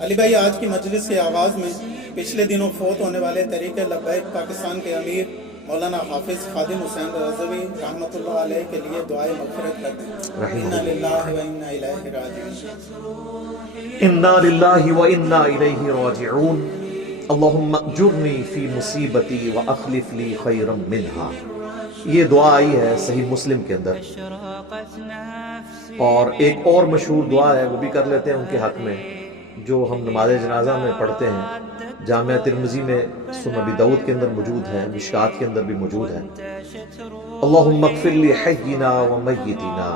علی بھائی، آج کی مجلس کے آغاز میں پچھلے دنوں فوت ہونے والے تحریک لبیک پاکستان کے امیر مولانا حافظ خادم حسین رضوی رحمۃ اللہ علیہ کے لیے دعائے مغفرت کرتے ہیں۔ انا للہ و انا الیہ راجعون۔ انا للہ و انا الیہ راجعون۔ اللہم اجرنی فی مصیبتی واخلف لی خیرا منہا۔ یہ دعا آئی ہے صحیح مسلم کے اندر، اور ایک اور مشہور دعا ہے، وہ بھی کر لیتے ہیں ان کے حق میں، جو ہم نماز جنازہ میں پڑھتے ہیں، جامعہ ترمذی میں، سنن ابی داؤد کے اندر موجود ہے، مشکات کے اندر بھی موجود ہے۔ اللہم اغفر لی حینا و میتنا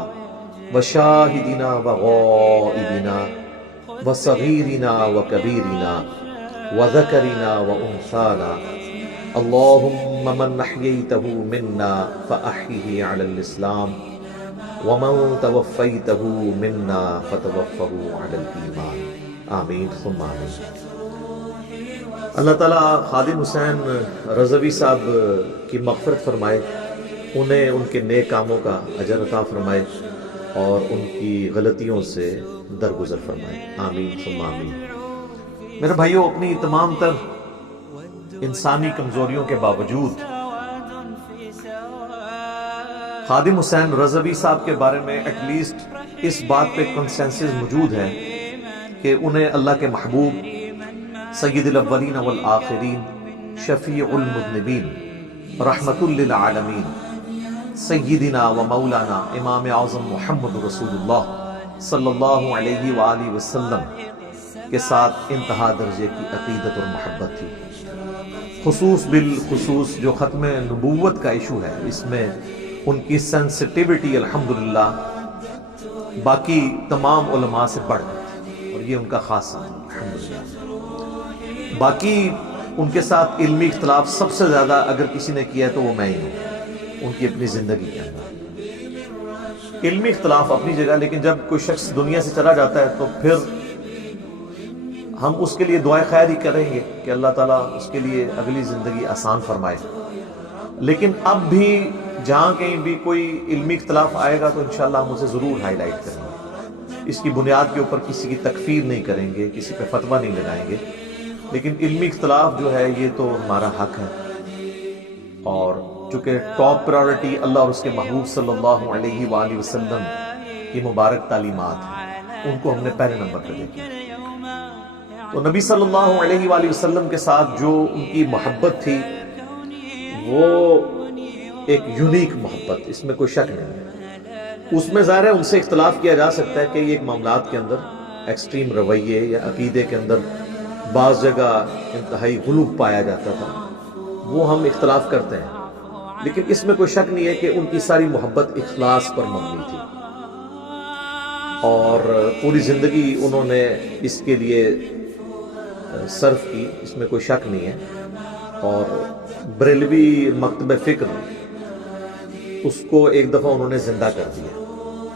و شاہدنا و غائبنا و صغیرنا و کبیرنا و ذکرنا و انثانا، اللہم من احییتہ منا فاحیہ علی الاسلام ومن توفیتہ منا فتوفہ علی الایمان، آمین ثم آمین۔ اللہ تعالیٰ خادم حسین رضوی صاحب کی مغفرت فرمائے، انہیں ان کے نیک کاموں کا اجر عطا فرمائے اور ان کی غلطیوں سے درگزر فرمائے، آمین ثم آمین۔ میرے بھائیوں، اپنی تمام تر انسانی کمزوریوں کے باوجود خادم حسین رضوی صاحب کے بارے میں ایٹ لیسٹ اس بات پہ کنسنسس موجود ہے کہ انہیں اللہ کے محبوب سید الاولین والآخرین، شفیع المذنبین، رحمت للعالمین، سیدنا و مولانا امام اعظم محمد رسول اللہ صلی اللہ علیہ وآلہ وسلم کے ساتھ انتہا درجے کی عقیدت اور محبت تھی۔ خصوص بالخصوص جو ختم نبوت کا ایشو ہے، اس میں ان کی سینسٹیوٹی الحمدللہ باقی تمام علماء سے بڑھ گئی تھی، اور یہ ان کا خاصہ الحمدللہ۔ باقی ان کے ساتھ علمی اختلاف سب سے زیادہ اگر کسی نے کیا ہے تو وہ میں ہی ہوں، ان کی اپنی زندگی کے اندر علمی اختلاف اپنی جگہ، لیکن جب کوئی شخص دنیا سے چلا جاتا ہے تو پھر ہم اس کے لیے دعائے خیر ہی کریں گے کہ اللہ تعالیٰ اس کے لیے اگلی زندگی آسان فرمائے۔ لیکن اب بھی جہاں کہیں بھی کوئی علمی اختلاف آئے گا تو انشاءاللہ ہم اسے ضرور ہائی لائٹ کریں گے، اس کی بنیاد کے اوپر کسی کی تکفیر نہیں کریں گے، کسی پہ فتویٰ نہیں لگائیں گے، لیکن علمی اختلاف جو ہے یہ تو ہمارا حق ہے، اور چونکہ ٹاپ پرائورٹی اللہ اور اس کے محبوب صلی اللہ علیہ وآلہ وسلم کی مبارک تعلیمات ہیں، ان کو ہم نے پہلے نمبر پہ دیکھا۔ تو نبی صلی اللہ علیہ وآلہ وسلم کے ساتھ جو ان کی محبت تھی وہ ایک یونیک محبت، اس میں کوئی شک نہیں ہے۔ اس میں ظاہر ہے ان سے اختلاف کیا جا سکتا ہے کہ یہ ایک معاملات کے اندر ایکسٹریم رویے یا عقیدے کے اندر بعض جگہ انتہائی غلو پایا جاتا تھا، وہ ہم اختلاف کرتے ہیں، لیکن اس میں کوئی شک نہیں ہے کہ ان کی ساری محبت اخلاص پر مبنی تھی، اور پوری زندگی انہوں نے اس کے لیے صرف کی، اس میں کوئی شک نہیں ہے۔ اور بریلوی مکتب فکر اس کو ایک دفعہ انہوں نے زندہ کر دیا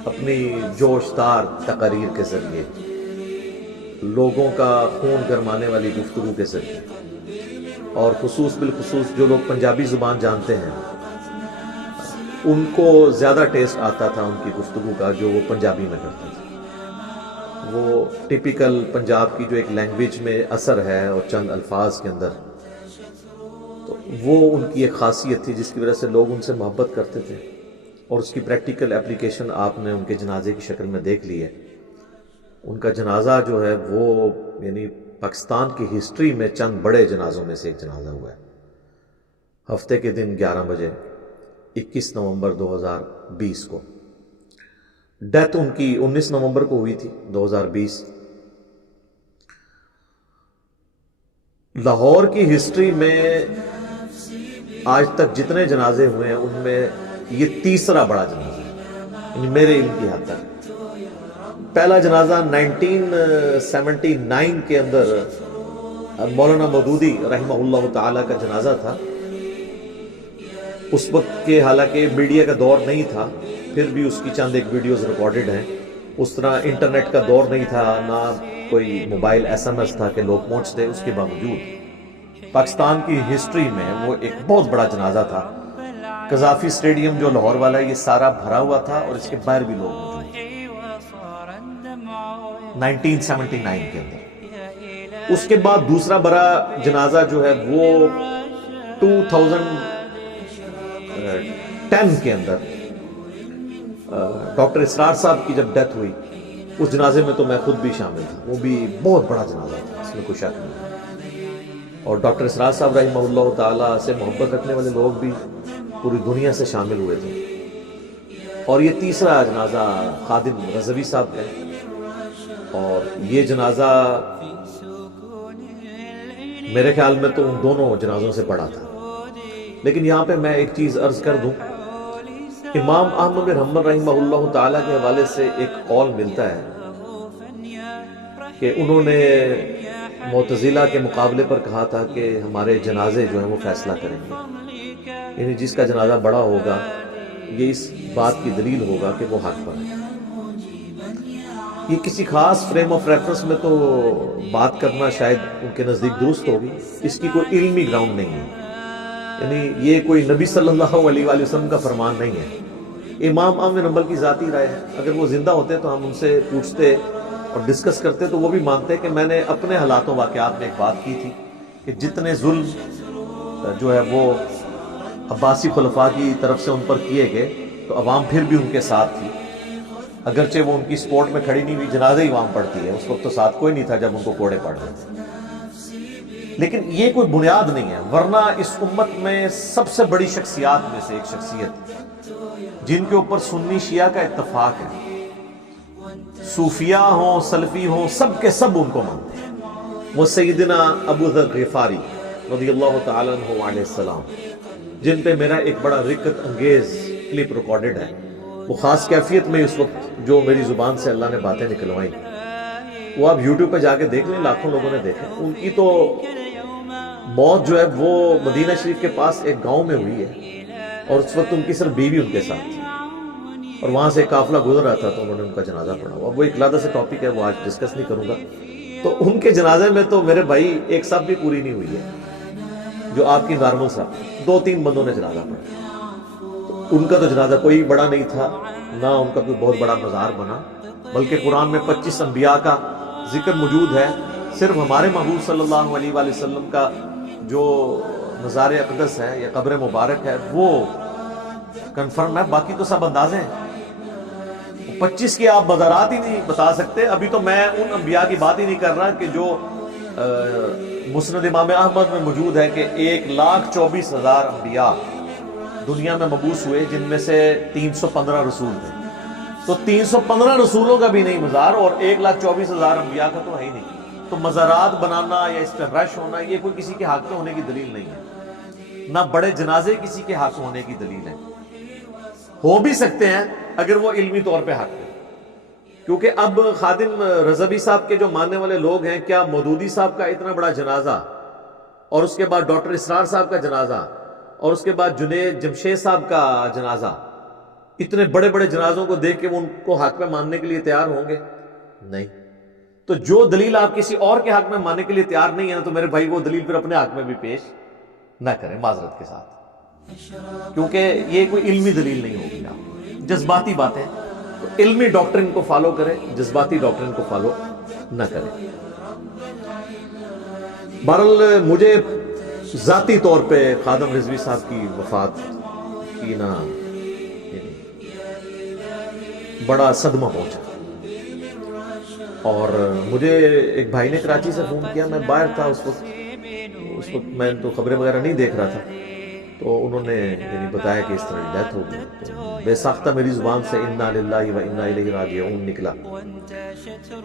اپنی جوش دار تقاریر کے ذریعے، لوگوں کا خون گرمانے والی گفتگو کے ذریعے، اور خصوص بالخصوص جو لوگ پنجابی زبان جانتے ہیں ان کو زیادہ ٹیسٹ آتا تھا ان کی گفتگو کا جو وہ پنجابی میں کرتے تھے۔ وہ ٹپیکل پنجاب کی جو ایک لینگویج میں اثر ہے اور چند الفاظ کے اندر، تو وہ ان کی ایک خاصیت تھی جس کی وجہ سے لوگ ان سے محبت کرتے تھے، اور اس کی پریکٹیکل اپلیکیشن آپ نے ان کے جنازے کی شکل میں دیکھ لی ہے۔ ان کا جنازہ جو ہے وہ یعنی پاکستان کی ہسٹری میں چند بڑے جنازوں میں سے ایک جنازہ ہوا ہے۔ ہفتے کے دن 11 بجے 21 نومبر 2020 کو، ڈیتھ ان کی 19 نومبر کو ہوئی تھی 2020۔ لاہور کی ہسٹری میں آج تک جتنے جنازے ہوئے ہیں ان میں یہ تیسرا بڑا جنازہ ہے، یعنی میرے علم کی حد تک۔ پہلا جنازہ 1979 کے اندر مولانا مودودی رحمہ اللہ تعالی کا جنازہ تھا۔ اس وقت کے حالانکہ میڈیا کا دور نہیں تھا، پھر بھی اس کی چند ایک ویڈیوز ریکارڈڈ ہیں۔ اس طرح انٹرنیٹ کا دور نہیں تھا، نہ کوئی موبائل SMS تھا کہ لوگ پہنچتے، اس کے باوجود پاکستان کی ہسٹری میں وہ ایک بہت بڑا جنازہ تھا۔ قذافی اسٹیڈیم جو لاہور والا ہے یہ سارا بھرا ہوا تھا، اور اس کے باہر بھی لوگ موجود تھے 1979 کے اندر۔ اس کے بعد دوسرا بڑا جنازہ جو ہے وہ 2010 کے اندر ڈاکٹر اسرار صاحب کی جب ڈیتھ ہوئی، اس جنازے میں تو میں خود بھی شامل تھا. وہ بھی بہت بڑا جنازہ تھا، اس میں کوئی شک نہیں. اور ڈاکٹر اسرار صاحب رحمہ اللہ تعالیٰ سے محبت رکھنے والے لوگ بھی پوری دنیا سے شامل ہوئے تھے. اور یہ تیسرا جنازہ خادم رضوی صاحب کا ہے، اور یہ جنازہ میرے خیال میں تو ان دونوں جنازوں سے بڑا تھا. لیکن یہاں پہ میں ایک چیز عرض کر دوں، امام احمد بن حنبل رحمہ اللہ تعالیٰ کے حوالے سے ایک قول ملتا ہے کہ انہوں نے معتزلہ کے مقابلے پر کہا تھا کہ ہمارے جنازے جو ہیں وہ فیصلہ کریں گے، یعنی جس کا جنازہ بڑا ہوگا یہ اس بات کی دلیل ہوگا کہ وہ حق پر ہے. یہ کسی خاص فریم آف ریفرنس میں تو بات کرنا شاید ان کے نزدیک درست ہوگی، اس کی کوئی علمی گراؤنڈ نہیں ہے. یعنی یہ کوئی نبی صلی اللہ علیہ وآلہ وسلم کا فرمان نہیں ہے، امام احمد بن حنبل کی ذاتی رائے ہے. اگر وہ زندہ ہوتے تو ہم ان سے پوچھتے اور ڈسکس کرتے تو وہ بھی مانتے کہ میں نے اپنے حالات و واقعات میں ایک بات کی تھی کہ جتنے ظلم جو ہے وہ عباسی خلفاء کی طرف سے ان پر کیے گئے تو عوام پھر بھی ان کے ساتھ تھی، اگرچہ وہ ان کی سپورٹ میں کھڑی نہیں ہوئی، جنازے ہی عوام پڑھتی ہے. اس وقت تو ساتھ کوئی نہیں تھا جب ان کو کوڑے پڑ رہے تھے. لیکن یہ کوئی بنیاد نہیں ہے، ورنہ اس امت میں سب سے بڑی شخصیات میں سے ایک شخصیت جن کے اوپر سنی شیعہ کا اتفاق ہے، صوفیاء ہوں سلفی ہوں سب کے سب ان کو مانتے ہیں، وہ سیدنا ابو ذر غفاری رضی اللہ تعالیٰ عنہ علیہ السلام، جن پہ میرا ایک بڑا رکت انگیز کلپ ریکارڈڈ ہے. وہ خاص کیفیت میں اس وقت جو میری زبان سے اللہ نے باتیں نکلوائیں، وہ آپ یوٹیوب پہ جا کے دیکھ لیں، لاکھوں لوگوں نے دیکھا. ان کی تو موت جو ہے وہ مدینہ شریف کے پاس ایک گاؤں میں ہوئی ہے، اور اس وقت ان کی صرف بیوی ان کے ساتھ تھی، اور وہاں سے قافلہ گزر رہا تھا تو انہوں نے ان کا جنازہ پڑھا. اب وہ ایک علیحدہ سے ٹاپک ہے، وہ آج ڈسکس نہیں کروں گا. تو ان کے جنازے میں تو میرے بھائی ایک صف بھی پوری نہیں ہوئی ہے، جو آپ کی نارمل صف 2-3 بندوں نے جنازہ پڑھا. ان کا تو جنازہ کوئی بڑا نہیں تھا، نہ ان کا کوئی بہت بڑا مزار بنا، بلکہ قرآن میں 25 انبیاء کا ذکر موجود ہے. صرف ہمارے محبوب صلی اللہ علیہ وآلہ وسلم کا جو مزار اقدس ہے یا قبر مبارک ہے وہ کنفرم ہے، باقی تو سب اندازے ہیں. 25 کی آپ مزارات ہی نہیں بتا سکتے. ابھی تو میں ان انبیاء کی بات ہی نہیں کر رہا کہ جو مسند امام احمد میں موجود ہے کہ 1,24,000 انبیاء دنیا میں مبعوث ہوئے، جن میں سے 315 رسول تھے. تو 315 رسولوں کا بھی نہیں مزار، اور 1,24,000 انبیاء کا تو ہے ہی نہیں. تو مزارات بنانا یا اس پہ رش ہونا یہ کوئی کسی کے حق میں ہونے کی دلیل نہیں ہے، نہ بڑے جنازے کسی کے حق ہونے کی دلیل ہے. ہو بھی سکتے ہیں اگر وہ علمی طور پہ حق ہے، کیونکہ اب خادم رضوی صاحب کے جو ماننے والے لوگ ہیں، کیا مودودی صاحب کا اتنا بڑا جنازہ، اور اس کے بعد ڈاکٹر اسرار صاحب کا جنازہ، اور اس کے بعد جنید جمشید صاحب کا جنازہ، اتنے بڑے بڑے جنازوں کو دیکھ کے وہ ان کو حق میں ماننے کے لیے تیار ہوں گے؟ نہیں. تو جو دلیل آپ کسی اور کے حق میں ماننے کے لیے تیار نہیں ہے نا، تو میرے بھائی وہ دلیل پھر اپنے حق میں بھی پیش نہ کریں معذرت کے ساتھ، کیونکہ یہ کوئی علمی دلیل نہیں ہوگی. آپ جذباتی باتیں، تو علمی ڈاکٹرن کو فالو کریں، جذباتی ڈاکٹرن کو فالو نہ کریں. بہرحال مجھے ذاتی طور پہ خادم رضوی صاحب کی وفات کی نا بڑا صدمہ پہنچا، اور مجھے ایک بھائی نے کراچی سے فون کیا. میں باہر تھا اس وقت میں تو خبریں وغیرہ نہیں دیکھ رہا تھا. تو انہوں نے یعنی بتایا کہ اس طرح ڈیتھ ہو گئی. تو بے ساختہ میری زبان سے انا للہ و انا الیہ راجعون نکلا. تو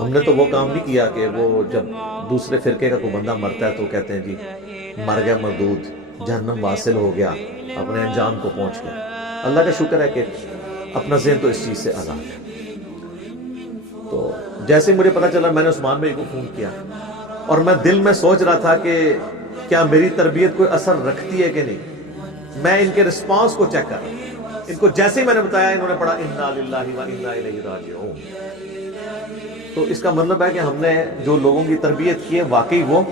ہم نے تو وہ کام نہیں کیا کہ وہ جب دوسرے فرقے کا کوئی بندہ مرتا ہے تو کہتے ہیں جی مر گیا مردود، جہنم واصل ہو گیا، اپنے انجام کو پہنچ گیا. اللہ کا شکر ہے کہ اپنا ذہن تو اس چیز سے آزاد ہے. تو جیسے مجھے پتا چلا میں نے عثمان بھائی کو فون کیا، اور میں دل میں سوچ رہا تھا کہ کیا میری تربیت کوئی اثر رکھتی ہے کہ نہیں. میں ان کے رسپانس کو چیک کر رہا ہوں. ان کو جیسے ہی میں نے بتایا انہوں نے پڑھا انا للہ و انا الیہ راجعون. تو اس کا مطلب ہے کہ ہم نے جو لوگوں کی تربیت کی ہے واقعی وہ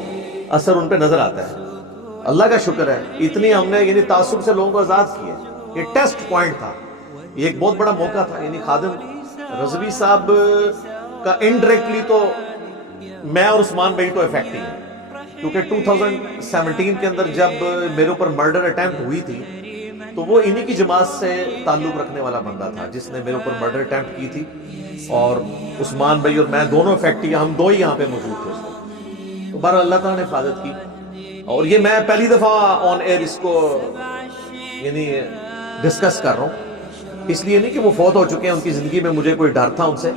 اثر ان پہ نظر آتا ہے. اللہ کا شکر ہے اتنی ہم نے یعنی تعصب سے لوگوں کو آزاد کیا. یہ ٹیسٹ پوائنٹ تھا، یہ ایک بہت بڑا موقع تھا. یعنی خادم رضوی صاحب کا انڈائریکٹلی تو میں اور عثمان بھائی تو افیکٹ ہی ہیں، کیونکہ 2017 کے اندر جب میرے اوپر مرڈر اٹیمپٹ ہوئی تھی تو وہ انہی کی جماعت سے تعلق رکھنے والا بندہ تھا جس نے میرے اوپر مرڈر اٹیمپٹ کی تھی، اور عثمان بھائی اور میں دونوں افیکٹ ہی، ہم دو ہی یہاں پہ موجود تھے اس وقت۔ تو بہرحال اللہ تعالیٰ نے حفاظت کی، اور یہ میں پہلی دفعہ آن ایئر اس کو یعنی ڈسکس کر رہا ہوں، اس لیے نہیں کہ وہ فوت ہو چکے ہیں، ان کی زندگی میں مجھے کوئی ڈر تھا ان سے،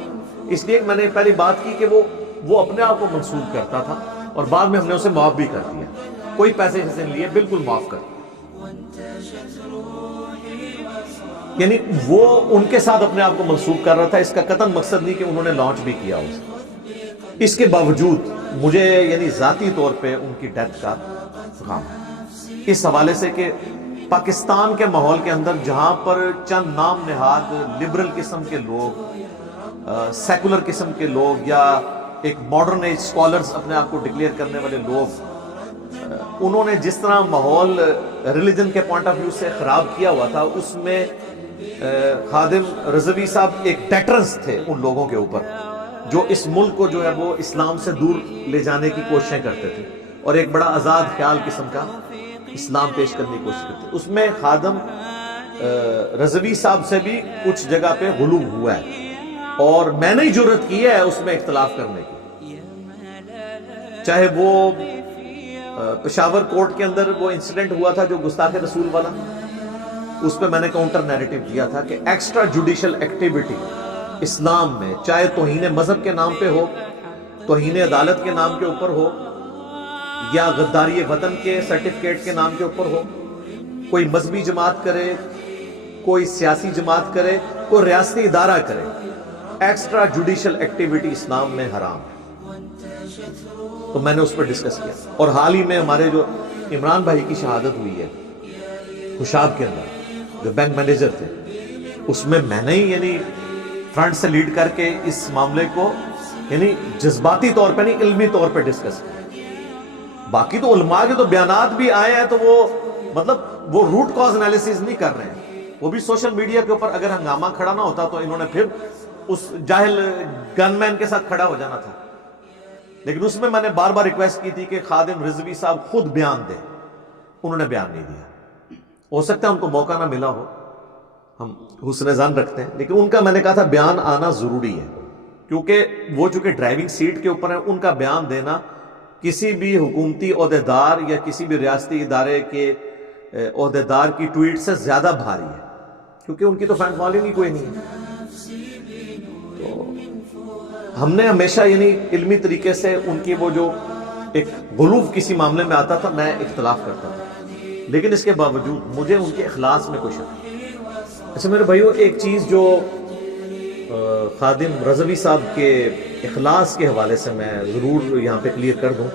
اس لیے میں نے پہلی بات کی کہ وہ اپنے آپ کو منسوخ کرتا تھا، اور بعد میں ہم نے اسے معاف بھی کر دیا، کوئی پیسے سے نہیں لیے، بالکل معاف کر دیا۔ یعنی وہ ان کے ساتھ اپنے آپ کو منسوخ کر رہا تھا، اس کا قطعاً مقصد نہیں کہ انہوں نے لانچ بھی کیا اسے، اس کے باوجود مجھے یعنی ذاتی طور پہ ان کی ڈیتھ کا غم ہے، اس حوالے سے کہ پاکستان کے ماحول کے اندر جہاں پر چند نام نہاد لبرل قسم کے لوگ، سیکولر قسم کے لوگ، یا ایک ماڈرن ایج اسکالرز اپنے آپ کو ڈکلیئر کرنے والے لوگ، انہوں نے جس طرح ماحول ریلیجن کے پوائنٹ آف ویو سے خراب کیا ہوا تھا، اس میں خادم رضوی صاحب ایک ڈیٹرنس تھے ان لوگوں کے اوپر جو اس ملک کو جو ہے وہ اسلام سے دور لے جانے کی کوششیں کرتے تھے، اور ایک بڑا آزاد خیال قسم کا اسلام پیش کرنے کی کوشش کرتے تھے۔ اس میں خادم رضوی صاحب سے بھی کچھ جگہ پہ غلو ہوا ہے، اور میں نے جرأت کی ہے اس میں اختلاف کرنے کی، چاہے وہ پشاور کورٹ کے اندر وہ انسیڈنٹ ہوا تھا جو گستاخ رسول والا، اس پہ میں نے کاؤنٹر نیریٹو دیا تھا کہ ایکسٹرا جوڈیشل ایکٹیویٹی اسلام میں، چاہے توہین مذہب کے نام پہ ہو، توہین عدالت کے نام کے اوپر ہو، یا غداری وطن کے سرٹیفکیٹ کے نام کے اوپر ہو، کوئی مذہبی جماعت کرے، کوئی سیاسی جماعت کرے، کوئی ریاستی ادارہ کرے، ایکسٹرا جوڈیشل ایکٹیویٹی اسلام میں حرام ہے۔ تو میں نے اس پر ڈسکس کیا، اور حال ہی میں ہمارے جو عمران بھائی کی شہادت ہوئی ہے خوشاب کے اندر، جو بینک مینیجر تھے، اس میں نے ہی یعنی فرنٹ سے لیڈ کر کے اس معاملے کو یعنی جذباتی طور پہ نہیں، علمی طور پہ ڈسکس کیا۔ باقی تو علماء کے تو بیانات بھی آئے ہیں، تو وہ مطلب وہ روٹ کاز انالیسز نہیں کر رہے ہیں، وہ بھی سوشل میڈیا کے اوپر اگر ہنگامہ کھڑا نہ ہوتا تو انہوں نے پھر اس جاہل گن مین کے ساتھ کھڑا ہو جانا تھا۔ لیکن اس میں نے بار بار ریکویسٹ کی تھی کہ خادم رضوی صاحب خود بیان دیں، انہوں نے بیان نہیں دیا۔ ہو سکتا ہے ان کو موقع نہ ملا ہو، ہم حسن ظن رکھتے ہیں، لیکن ان کا میں نے کہا تھا بیان آنا ضروری ہے، کیونکہ وہ چونکہ ڈرائیونگ سیٹ کے اوپر ہیں، ان کا بیان دینا کسی بھی حکومتی عہدیدار یا کسی بھی ریاستی ادارے کے عہدیدار کی ٹویٹ سے زیادہ بھاری ہے، کیونکہ ان کی تو فین فالوئنگ ہی کوئی نہیں ہے۔ تو ہم نے ہمیشہ یعنی علمی طریقے سے ان کی وہ جو ایک غلوف کسی معاملے میں آتا تھا، میں اختلاف کرتا تھا، لیکن اس کے باوجود مجھے ان کے اخلاص میں کوئی شک نہیں۔ اچھا میرے بھائیو، ایک چیز جو خادم رضوی صاحب کے اخلاص کے حوالے سے میں ضرور یہاں پہ کلیئر کر دوں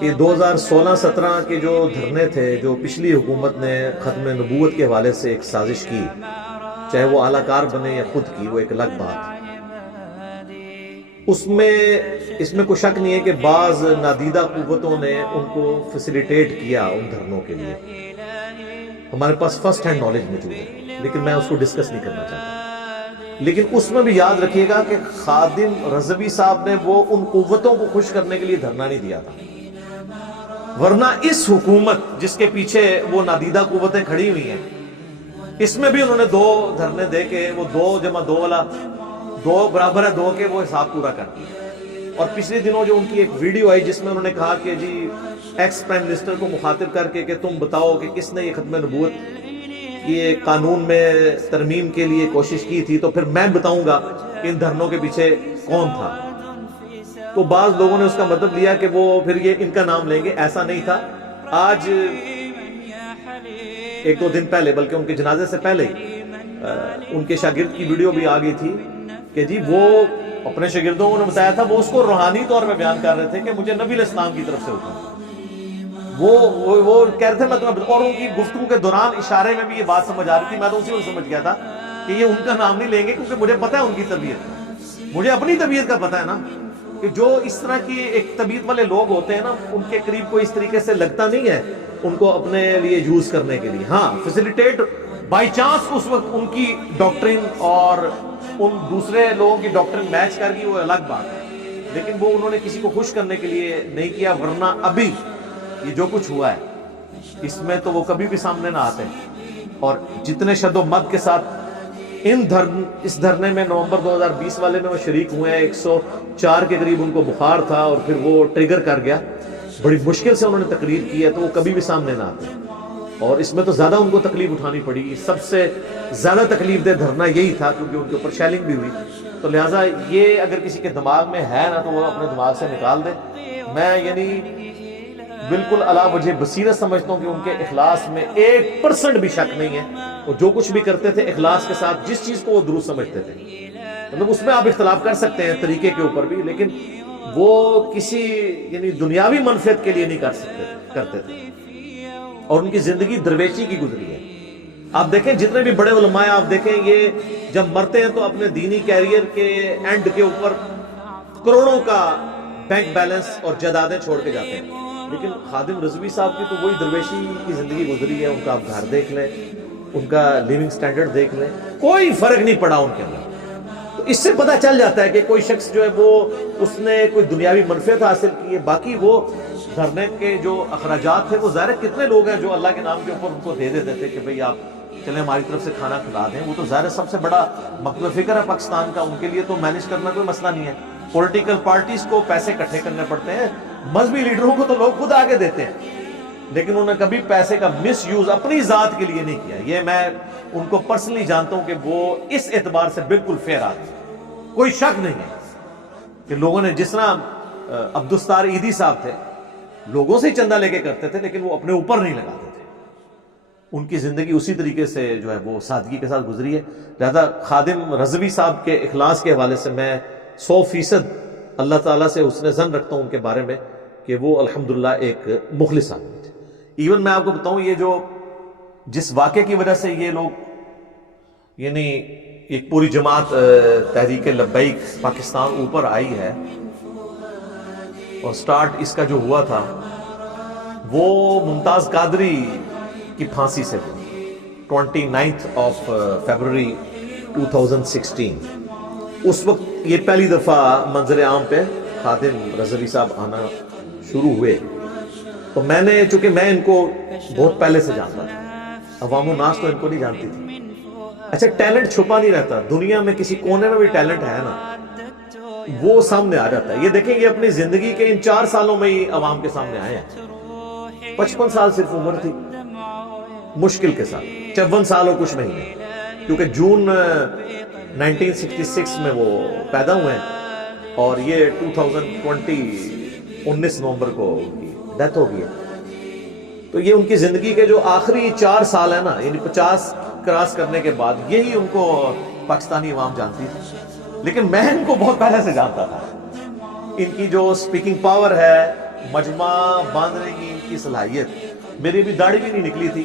کہ 2016-17 کے جو دھرنے تھے، جو پچھلی حکومت نے ختم نبوت کے حوالے سے ایک سازش کی، چاہے وہ اعلی کار بنے یا خود کی، وہ ایک الگ بات، اس میں کوئی شک نہیں ہے کہ بعض نادیدہ قوتوں نے ان کو فیسیلیٹیٹ کیا ان دھرنوں کے لیے، ہمارے پاس فرسٹ ہینڈ نالج موجود ہے، لیکن میں اس کو ڈسکس نہیں کرنا چاہتا۔ لیکن اس میں بھی یاد رکھیے گا کہ خادم رضوی صاحب نے وہ ان قوتوں کو خوش کرنے کے لیے دھرنا نہیں دیا تھا، ورنہ اس حکومت جس کے پیچھے وہ نادیدہ قوتیں کھڑی ہوئی ہیں، اس میں بھی انہوں نے 2 دھرنے دے کے وہ 2 + 2 والا 2 برابر ہے 2 کے وہ حساب پورا کر دیا۔ اور پچھلے دنوں جو ان کی ایک ویڈیو آئی جس میں انہوں نے کہا کہ جی ایکس پرائم منسٹر کو مخاطب کر کے کہ تم بتاؤ کہ کس نے یہ ختم نبوت یہ قانون میں ترمیم کے لیے کوشش کی تھی، تو پھر میں بتاؤں گا کہ ان دھرنوں کے پیچھے کون تھا۔ تو بعض لوگوں نے اس کا مطلب لیا کہ وہ پھر یہ ان کا نام لیں گے، ایسا نہیں تھا۔ آج 1-2 دن پہلے، بلکہ ان کے جنازے سے پہلے ہی ان کے شاگرد کی ویڈیو بھی آ گئی تھی کہ جی وہ اپنے شاگردوں نے بتایا تھا، وہ اس کو روحانی طور پہ بیان کر رہے تھے کہ مجھے نبی علیہ السلام کی طرف سے حکم، وہ کہہ رہے تھے میں تمہیں، اور ان کی گفتگو کے دوران اشارے میں بھی یہ بات سمجھ آ رہی تھی، میں تو اسی وقت سمجھ گیا تھا کہ یہ ان کا نام نہیں لیں گے، کیونکہ مجھے پتہ ہے ان کی طبیعت، مجھے اپنی طبیعت کا پتہ ہے نا، کہ جو اس طرح کی ایک طبیعت والے لوگ ہوتے ہیں نا، ان کے قریب کوئی اس طریقے سے لگتا نہیں ہے ان کو اپنے لیے یوز کرنے کے لیے۔ ہاں فیسیلیٹیٹ بائی چانس اس وقت ان کی ڈاکٹرن اور ان دوسرے لوگوں کی ڈاکٹرن میچ کر گئی، وہ الگ بات ہے، لیکن وہ انہوں نے کسی کو خوش کرنے کے لیے نہیں کیا، ورنہ ابھی یہ جو کچھ ہوا ہے اس میں تو وہ کبھی بھی سامنے نہ آتے. اور جتنے شد و مد کے ساتھ اس دھرنے میں نومبر 2020 والے میں وہ شریک ہوئے ہیں، 104 کے قریب ان کو بخار تھا اور پھر وہ ٹریگر کر گیا، بڑی مشکل سے انہوں نے تقریر کی ہے، تو وہ کبھی بھی سامنے نہ آتے. اور اس میں تو زیادہ ان کو تکلیف اٹھانی پڑی، سب سے زیادہ تکلیف دہ دھرنا یہی تھا کیونکہ ان کے اوپر شیلنگ بھی ہوئی. تو لہٰذا یہ اگر کسی کے دماغ میں ہے نا تو وہ اپنے دماغ سے نکال دے. میں یعنی بالکل علا وجہ بصیرت سمجھتا ہوں کہ ان کے اخلاص میں 1% بھی شک نہیں ہے. وہ جو کچھ بھی کرتے تھے اخلاص کے ساتھ، جس چیز کو وہ درست سمجھتے تھے، مطلب اس میں آپ اختلاف کر سکتے ہیں طریقے کے اوپر بھی، لیکن وہ کسی یعنی دنیاوی منفعت کے لیے نہیں کرتے تھے. اور ان کی زندگی درویشی کی گزری ہے. آپ دیکھیں جتنے بھی بڑے علماء آپ دیکھیں، یہ جب مرتے ہیں تو اپنے دینی کیریئر کے اینڈ کے اوپر کروڑوں کا بینک بیلنس اور جائیدادیں چھوڑ کے جاتے ہیں. لیکن خادم رضوی صاحب کی تو وہی درویشی کی زندگی گزری ہے. ان کا آپ گھر دیکھ لیں، ان کا لیونگ سٹینڈرڈ دیکھ لیں، کوئی فرق نہیں پڑا ان کے اندر. تو اس سے پتہ چل جاتا ہے کہ کوئی شخص جو ہے وہ اس نے کوئی دنیاوی منفعت حاصل کی ہے. باقی وہ دھرنے کے جو اخراجات تھے وہ ظاہر کتنے لوگ ہیں جو اللہ کے نام کے اوپر ان کو دے دیتے تھے کہ بھئی آپ چلیں ہماری طرف سے کھانا کھلا دیں. وہ تو ظاہر سب سے بڑا مکتب فکر ہے پاکستان کا، ان کے لیے تو مینیج کرنا کوئی مسئلہ نہیں ہے. پولیٹیکل پارٹیز کو پیسے اکٹھے کرنے پڑتے ہیں، مذہبی لیڈروں کو تو لوگ خود آگے دیتے ہیں، لیکن انہوں نے کبھی پیسے کا مس یوز اپنی ذات کے لیے نہیں کیا. یہ میں ان کو پرسنلی جانتا ہوں کہ وہ اس اعتبار سے بالکل فیئر آدمی، کوئی شک نہیں ہے کہ لوگوں نے جس طرح عبدالستار عیدی صاحب تھے، لوگوں سے ہی چندہ لے کے کرتے تھے لیکن وہ اپنے اوپر نہیں لگاتے تھے. ان کی زندگی اسی طریقے سے جو ہے وہ سادگی کے ساتھ گزری ہے. لہذا خادم رضوی صاحب کے اخلاص کے حوالے سے میں 100% اللہ تعالیٰ سے حسن ظن رکھتا ہوں ان کے بارے میں کہ وہ الحمدللہ ایک مخلص آدمی تھے. ایون میں آپ کو بتاؤں، یہ جو جس واقعے کی وجہ سے یہ لوگ یعنی ایک پوری جماعت تحریک لبیک پاکستان اوپر آئی ہے، اور سٹارٹ اس کا جو ہوا تھا وہ ممتاز قادری کی پھانسی سے ہوا 29 فیبروری 2016. اس وقت یہ پہلی دفعہ منظر عام پہ خادم رضوی صاحب آنا شروع ہوئے. تو میں نے، چونکہ میں ان کو بہت پہلے سے جانتا تھا، عوام الناس تو ان کو نہیں جانتی تھی. اچھا، ٹیلنٹ چھپا نہیں رہتا، دنیا میں کسی کونے میں بھی ٹیلنٹ ہے نا وہ سامنے آ جاتا ہے. یہ دیکھیں یہ اپنی زندگی کے ان 4 سالوں میں ہی عوام کے سامنے آئے ہیں. 55 سال صرف عمر تھی مشکل کے ساتھ، 54 سال اور کچھ مہینے، کیونکہ جون 1966 میں وہ پیدا ہوئے ہیں اور یہ 2020 19 نومبر کو ڈیتھ ہو گئی ہے. تو یہ ان کی زندگی کے جو آخری 4 سال ہیں نا، یعنی 50 کراس کرنے کے بعد یہی ان کو پاکستانی عوام جانتی تھی. لیکن میں ان کو بہت پہلے سے جانتا تھا. ان کی جو سپیکنگ پاور ہے، مجمع باندھنے کی ان کی صلاحیت. میری بھی داڑھی بھی نہیں نکلی تھی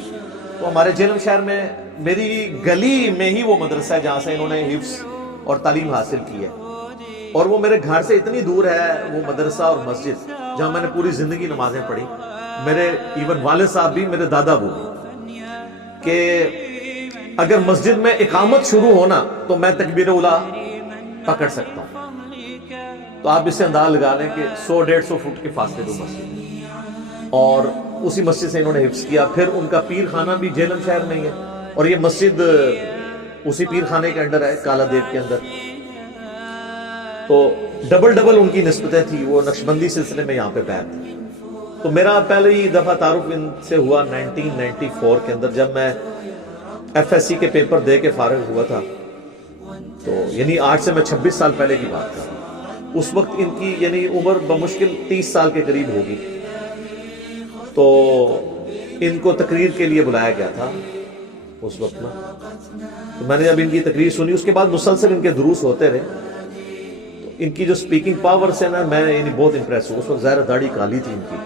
تو ہمارے جہلم شہر میں میری گلی میں ہی وہ مدرسہ ہے جہاں سے انہوں نے حفظ اور تعلیم حاصل کی ہے. اور وہ میرے گھر سے اتنی دور ہے وہ مدرسہ اور مسجد جہاں میں نے پوری زندگی نمازیں پڑھی. میرے ایون والد صاحب بھی، میرے دادا ابو بھی، کہ اگر مسجد میں اقامت شروع ہونا تو میں تکبیر اولیٰ پکڑ سکتا ہوں. تو آپ اس سے اندازہ لگا لیں کہ 100-150 فٹ کے فاصلے پہ مسجد، اور اسی مسجد سے انہوں نے حفظ کیا. پھر ان کا پیر خانہ بھی جہلم شہر میں ہی ہے اور یہ مسجد اسی پیر خانے کے انڈر ہے، کالا دیو کے اندر. تو ڈبل ان کی نسبتیں تھی. وہ نقشبندی سلسلے میں یہاں پہ بیعت تھی. تو میرا پہلی دفعہ تعارف ان سے ہوا 1994 کے اندر، جب میں FSC کے پیپر دے کے فارغ ہوا تھا. تو یعنی آج سے میں 26 سال پہلے کی بات کر رہا ہوں. اس وقت ان کی یعنی عمر بمشکل 30 سال کے قریب ہوگی. تو ان کو تقریر کے لیے بلایا گیا تھا اس وقت میں. تو میں نے جب ان کی تقریر سنی، اس کے بعد مسلسل ان کے دروس ہوتے رہے. تو ان کی جو سپیکنگ پاور سے نا میں یعنی بہت امپریس ہوں. اس وقت ظاہر داڑھی کالی تھی ان کی.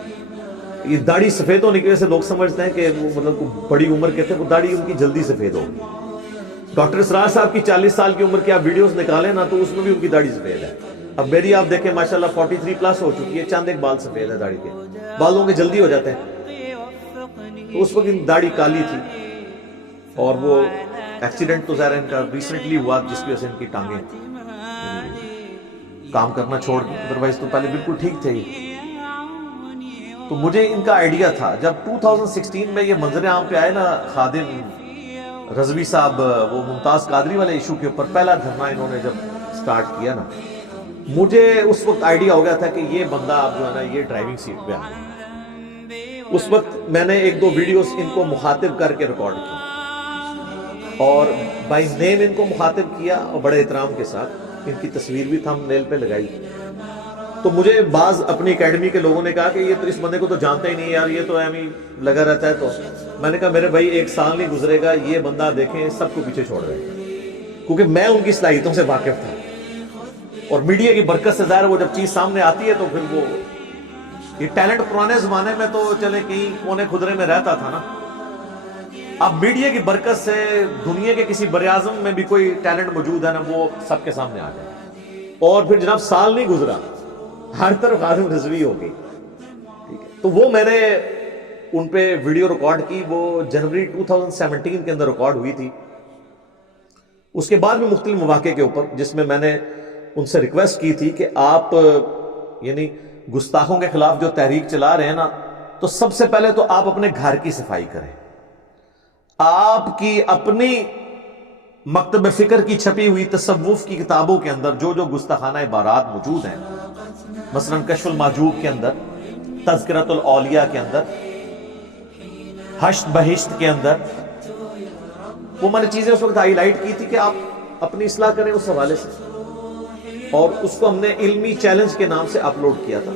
یہ داڑھی سفید ہونے کی وجہ سے لوگ سمجھتے ہیں کہ وہ مطلب بڑی عمر کے تھے. وہ داڑھی ان کی جلدی سفید ہو گئی. ڈاکٹر اسرار صاحب کی 40 سال کی عمر کی آپ ویڈیوز نکالیں نا تو اس میں بھی ان کی داڑھی سفید ہے. اب میری آپ دیکھیں ماشاءاللہ 43 پلس ہو چکی ہے، چند ایک بال سفید ہے داڑھی کے. بالوں کے جلدی ہو جاتے ہیں. تو اس وقت ان داڑھی کالی تھی. اور وہ ایکسیڈنٹ تو ظاہر ان کا ریسنٹلی ہوا جس کی وجہ سے ان کی ٹانگیں کام کرنا چھوڑ دیا، ادروائز تو پہلے بالکل ٹھیک تھے یہ۔ تو مجھے ان کا آئیڈیا تھا جب 2016 میں یہ منظر عام پہ آئے نا خادم رضوی صاحب، وہ ممتاز قادری والے ایشو کے اوپر پہلا دھرنا انہوں نے جب سٹارٹ کیا نا، مجھے اس وقت آئیڈیا ہو گیا تھا کہ یہ بندہ اب جو ہے نا یہ ڈرائیونگ سیٹ پہ آ گیا۔ اس وقت میں نے 1-2 ویڈیوز ان کو مخاطب کر کے ریکارڈ کی اور بائی نیم ان کو مخاطب کیا اور بڑے احترام کے ساتھ ان کی تصویر بھی تھم نیل پہ لگائی۔ تو مجھے بعض اپنی اکیڈمی کے لوگوں نے کہا کہ یہ تو اس بندے کو تو جانتا ہی نہیں یار، یہ تو ایویں لگا رہتا ہے۔ تو میں نے کہا میرے بھائی 1 سال نہیں گزرے گا یہ بندہ دیکھیں سب کو پیچھے چھوڑ رہے گا، کیونکہ میں ان کی صلاحیتوں سے واقف تھا اور میڈیا کی برکت سے ظاہر وہ جب چیز سامنے آتی ہے تو پھر وہ یہ ٹیلنٹ پرانے زمانے میں تو چلے کہیں کونے خدرے میں رہتا تھا نا، اب میڈیا کی برکت سے دنیا کے کسی براعظم میں بھی کوئی ٹیلنٹ موجود ہے نا وہ سب کے سامنے آ جائے۔ اور پھر جناب سال نہیں گزرا ہر طرف خادم رضوی ہو گئی، ٹھیک ہے۔ تو وہ میں نے ان پہ ویڈیو ریکارڈ کی، وہ جنوری 2017 کے اندر ریکارڈ ہوئی تھی۔ اس کے بعد بھی مختلف مواقع کے اوپر جس میں نے ان سے ریکویسٹ کی تھی کہ آپ یعنی گستاخوں کے خلاف جو تحریک چلا رہے ہیں نا، تو سب سے پہلے تو آپ اپنے گھر کی صفائی کریں، آپ کی اپنی مکتب فکر کی چھپی ہوئی تصوف کی کتابوں کے اندر جو جو گستاخانہ عبارات موجود ہیں، مثلا کشف المحجوب کے اندر، تذکرۃ الاولیاء کے اندر، حشت بہشت کے اندر، وہ میں نے چیزیں اس وقت ہائی لائٹ کی تھی کہ آپ اپنی اصلاح کریں اس حوالے سے، اور اس کو ہم نے علمی چیلنج کے نام سے اپلوڈ کیا تھا،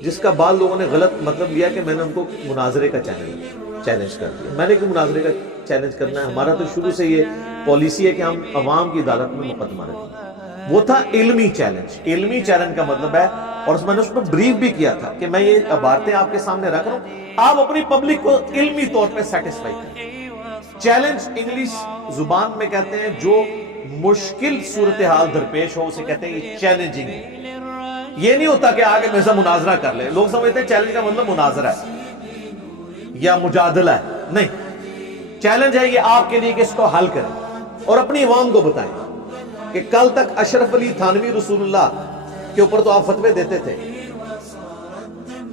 جس کا بعض لوگوں نے غلط مطلب لیا کہ میں نے ان کو مناظرے کا چیلنج کر دیا۔ میں نے کہ مناظرے کا چیلنج کرنا ہے، ہمارا تو شروع سے یہ پالیسی ہے کہ ہم عوام کی عدالت میں مقدمہ رکھیں۔ وہ تھا علمی چیلنج۔ علمی چیلنج کا مطلب ہے، اور میں نے اس میں بریف بھی کیا تھا کہ میں یہ عبارتیں آپ کے سامنے رکھ رہا ہوں، آپ اپنی پبلک کو علمی طور پہ سیٹسفائی کریں۔ چیلنج انگلش زبان میں کہتے ہیں جو مشکل صورتحال درپیش ہو اسے کہتے ہیں یہ چیلنجنگ ہے۔ یہ نہیں ہوتا کہ آگے میرے سے مناظرہ کر لے، لوگ سمجھتے ہیں چیلنج کا مطلب مناظرہ ہے یا مجادلہ ہے، نہیں، چیلنج ہے یہ آپ کے لیے کہ اس کو حل کریں اور اپنی عوام کو بتائیں کہ کل تک اشرف علی تھانوی رسول اللہ کے اوپر تو آپ فتوے دیتے تھے،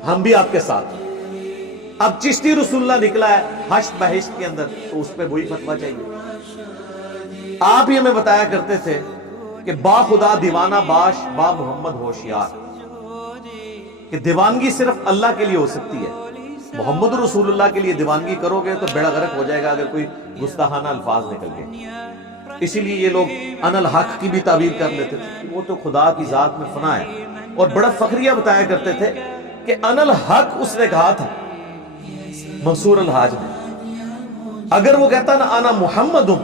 ہم بھی آپ کے ساتھ، اب چشتی رسول اللہ نکلا ہے حشت بہشت کے اندر تو اس پہ وہی فتویٰ چاہیے۔ آپ ہی ہمیں بتایا کرتے تھے کہ با خدا دیوانہ باش با محمد ہوشیار، کہ دیوانگی صرف اللہ کے لیے ہو سکتی ہے، محمد رسول اللہ کے لیے دیوانگی کرو گے تو بیڑا غرق ہو جائے گا اگر کوئی گستاخانہ الفاظ نکل گئے۔ اسی لیے یہ لوگ ان الحق کی بھی تعبیر کر لیتے تھے کہ وہ تو خدا کی ذات میں فنا ہے، اور بڑا فخریہ بتایا کرتے تھے کہ ان الحق اس نے کہا تھا منصور الحاج نے، اگر وہ کہتا نا انا محمد ہوں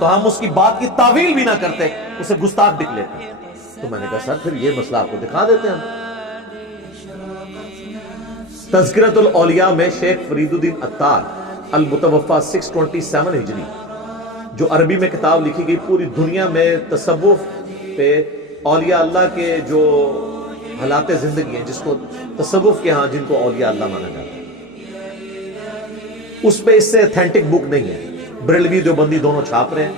تو ہم اس کی بات کی تعویل بھی نہ کرتے، اسے گستاخ ڈکلیئر کرتے۔ تو میں نے کہا سر پھر یہ مسئلہ آپ کو دکھا دیتے ہیں۔ تذکرۃ الاولیاء میں شیخ فرید الدین عطار المتوفا 627 ہجری جو عربی میں کتاب لکھی گئی، پوری دنیا میں تصوف پہ اولیاء اللہ کے جو حالات زندگی ہیں، جس کو تصوف کے ہاں جن کو اولیاء اللہ مانا جاتا ہے، اس پہ اس سے اتھینٹک بک نہیں ہے۔ بریلوی دیوبندی دونوں چھاپ رہے ہیں،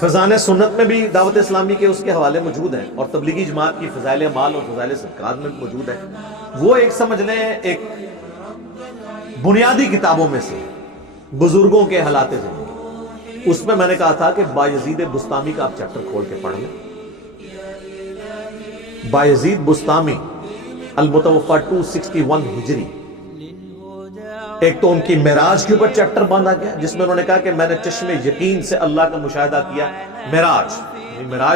فضائل سنت میں بھی دعوت اسلامی کے اس کے حوالے موجود ہیں، اور تبلیغی جماعت کی فضائل اعمال اور فضائل صدقات میں موجود ہے۔ وہ ایک سمجھ لیں ایک بنیادی کتابوں میں سے بزرگوں کے حالات زندگی، اس میں نے کہا تھا کہ بایزید بسطامی کا آپ چیپٹر کھول کے پڑھ لیں۔ بایزید بسطامی المتوفا 261 ہجری، ایک تو ان کی معراج کے اوپر چیپٹر باندھا گیا جس میں انہوں نے کہا کہ میں نے چشم یقین سے اللہ کا مشاہدہ کیا۔ معراج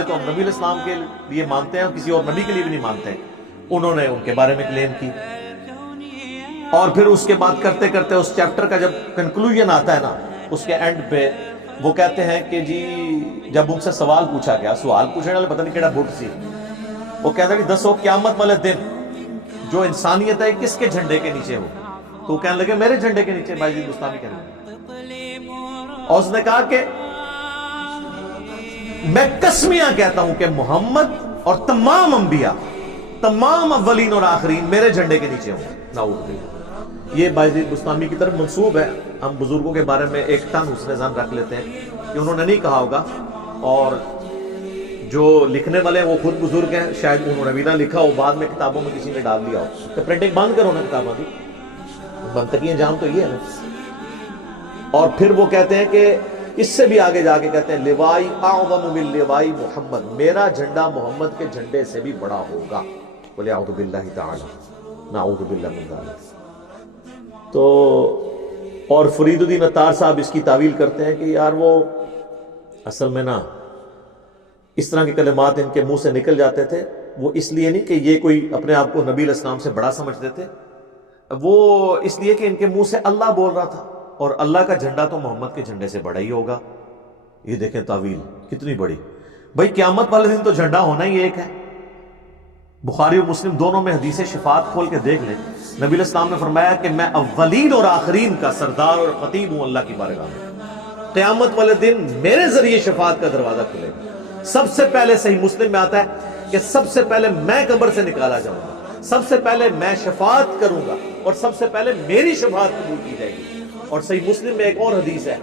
تو ہم نبی علیہ السلام کے لیے مانتے ہیں، کسی اور نبی کے لیے بھی نہیں مانتے ہیں، انہوں نے ان کے بارے میں کلیم کی۔ اور پھر اس کے بعد کرتے کرتے اس چیپٹر کا جب کنکلوژن آتا ہے نا، اس کے اینڈ پہ وہ کہتے ہیں کہ جی جب ان سے سوال پوچھا گیا، سوال پوچھنے والے پتہ نہیں کیڑا بٹ سی، وہ کہتا ہے کہ دسو قیامت والے دن جو انسانیت ہے کس کے جھنڈے کے نیچے ہو؟ تو کہنے لگے میرے جھنڈے کے نیچے، بایزید بسطامی کہنے لگے۔ اور اس نے کہا کہ میں قسمیاں کہتا ہوں کہ محمد اور تمام انبیاء، تمام اولین اور آخرین میرے جھنڈے کے نیچے ہوں۔ نعوذ باللہ۔ یہ بایزید بسطامی کی طرف منسوب ہے۔ ہم بزرگوں کے بارے میں ایک ٹن حسن ظن رکھ لیتے ہیں کہ انہوں نے نہیں کہا ہوگا، اور جو لکھنے والے ہیں وہ خود بزرگ ہیں، شاید انہوں نے بھی نہ لکھا ہو، بعد میں کتابوں میں کسی نے ڈال دیا ہو، تو پرنٹنگ بند کرو نا کتابوں کی، منطقی انجام تو یہ ہے نا۔ اور پھر وہ کہتے ہیں کہ اس سے بھی آگے جا کے کہتے ہیں لوائی اعظم من لوائی محمد، میرا جھنڈا محمد کے جھنڈے سے بھی بڑا ہوگا، بولے اعوذ باللہ تعالی، نعوذ باللہ من ذالک۔ تو اور فرید الدین عطار صاحب اس کی تعویل کرتے ہیں کہ یار وہ اصل میں نا اس طرح کے کلمات ان کے منہ سے نکل جاتے تھے، وہ اس لیے نہیں کہ یہ کوئی اپنے آپ کو نبی علیہ السلام سے بڑا سمجھتے تھے، وہ اس لیے کہ ان کے منہ سے اللہ بول رہا تھا، اور اللہ کا جھنڈا تو محمد کے جھنڈے سے بڑا ہی ہوگا۔ یہ دیکھیں تعویل کتنی بڑی، بھائی قیامت والے دن تو جھنڈا ہونا ہی ایک ہے۔ بخاری اور مسلم دونوں میں حدیث شفاعت کھول کے دیکھ لیں، نبی علیہ السلام نے فرمایا کہ میں اولین اور آخرین کا سردار اور خطیب ہوں اللہ کی بارگاہ میں، قیامت والے دن میرے ذریعے شفاعت کا دروازہ کھلے گا۔ سب سے پہلے صحیح مسلم میں آتا ہے کہ سب سے پہلے میں قبر سے نکالا جاؤں گا، سب سے پہلے میں شفاعت کروں گا، اور سب سے پہلے میری شفاعت قبول کی جائے گی۔ اور صحیح مسلم میں ایک اور حدیث ہے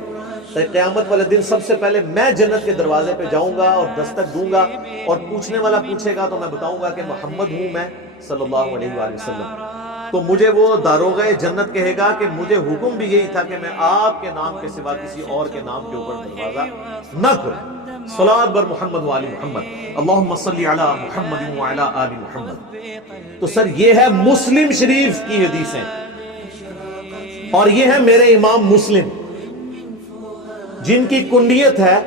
کہ قیامت والے دن سب سے پہلے میں جنت کے دروازے پہ جاؤں گا اور دستک دوں گا، اور پوچھنے والا پوچھے گا تو میں بتاؤں گا کہ محمد ہوں میں صلی اللہ علیہ وآلہ وسلم۔ تو مجھے وہ داروغہ جنت کہے گا کہ مجھے حکم بھی یہی تھا کہ میں آپ کے نام کے سوا کسی اور کے نام کے اوپر دروازہ نہ کھولوں۔ صلوات بر محمد وآل محمد، اللہم صلی علی محمد وعلی آل محمد۔ تو سر یہ ہے مسلم شریف کی حدیثیں، اور یہ ہے میرے امام مسلم جن کی کنیت ہے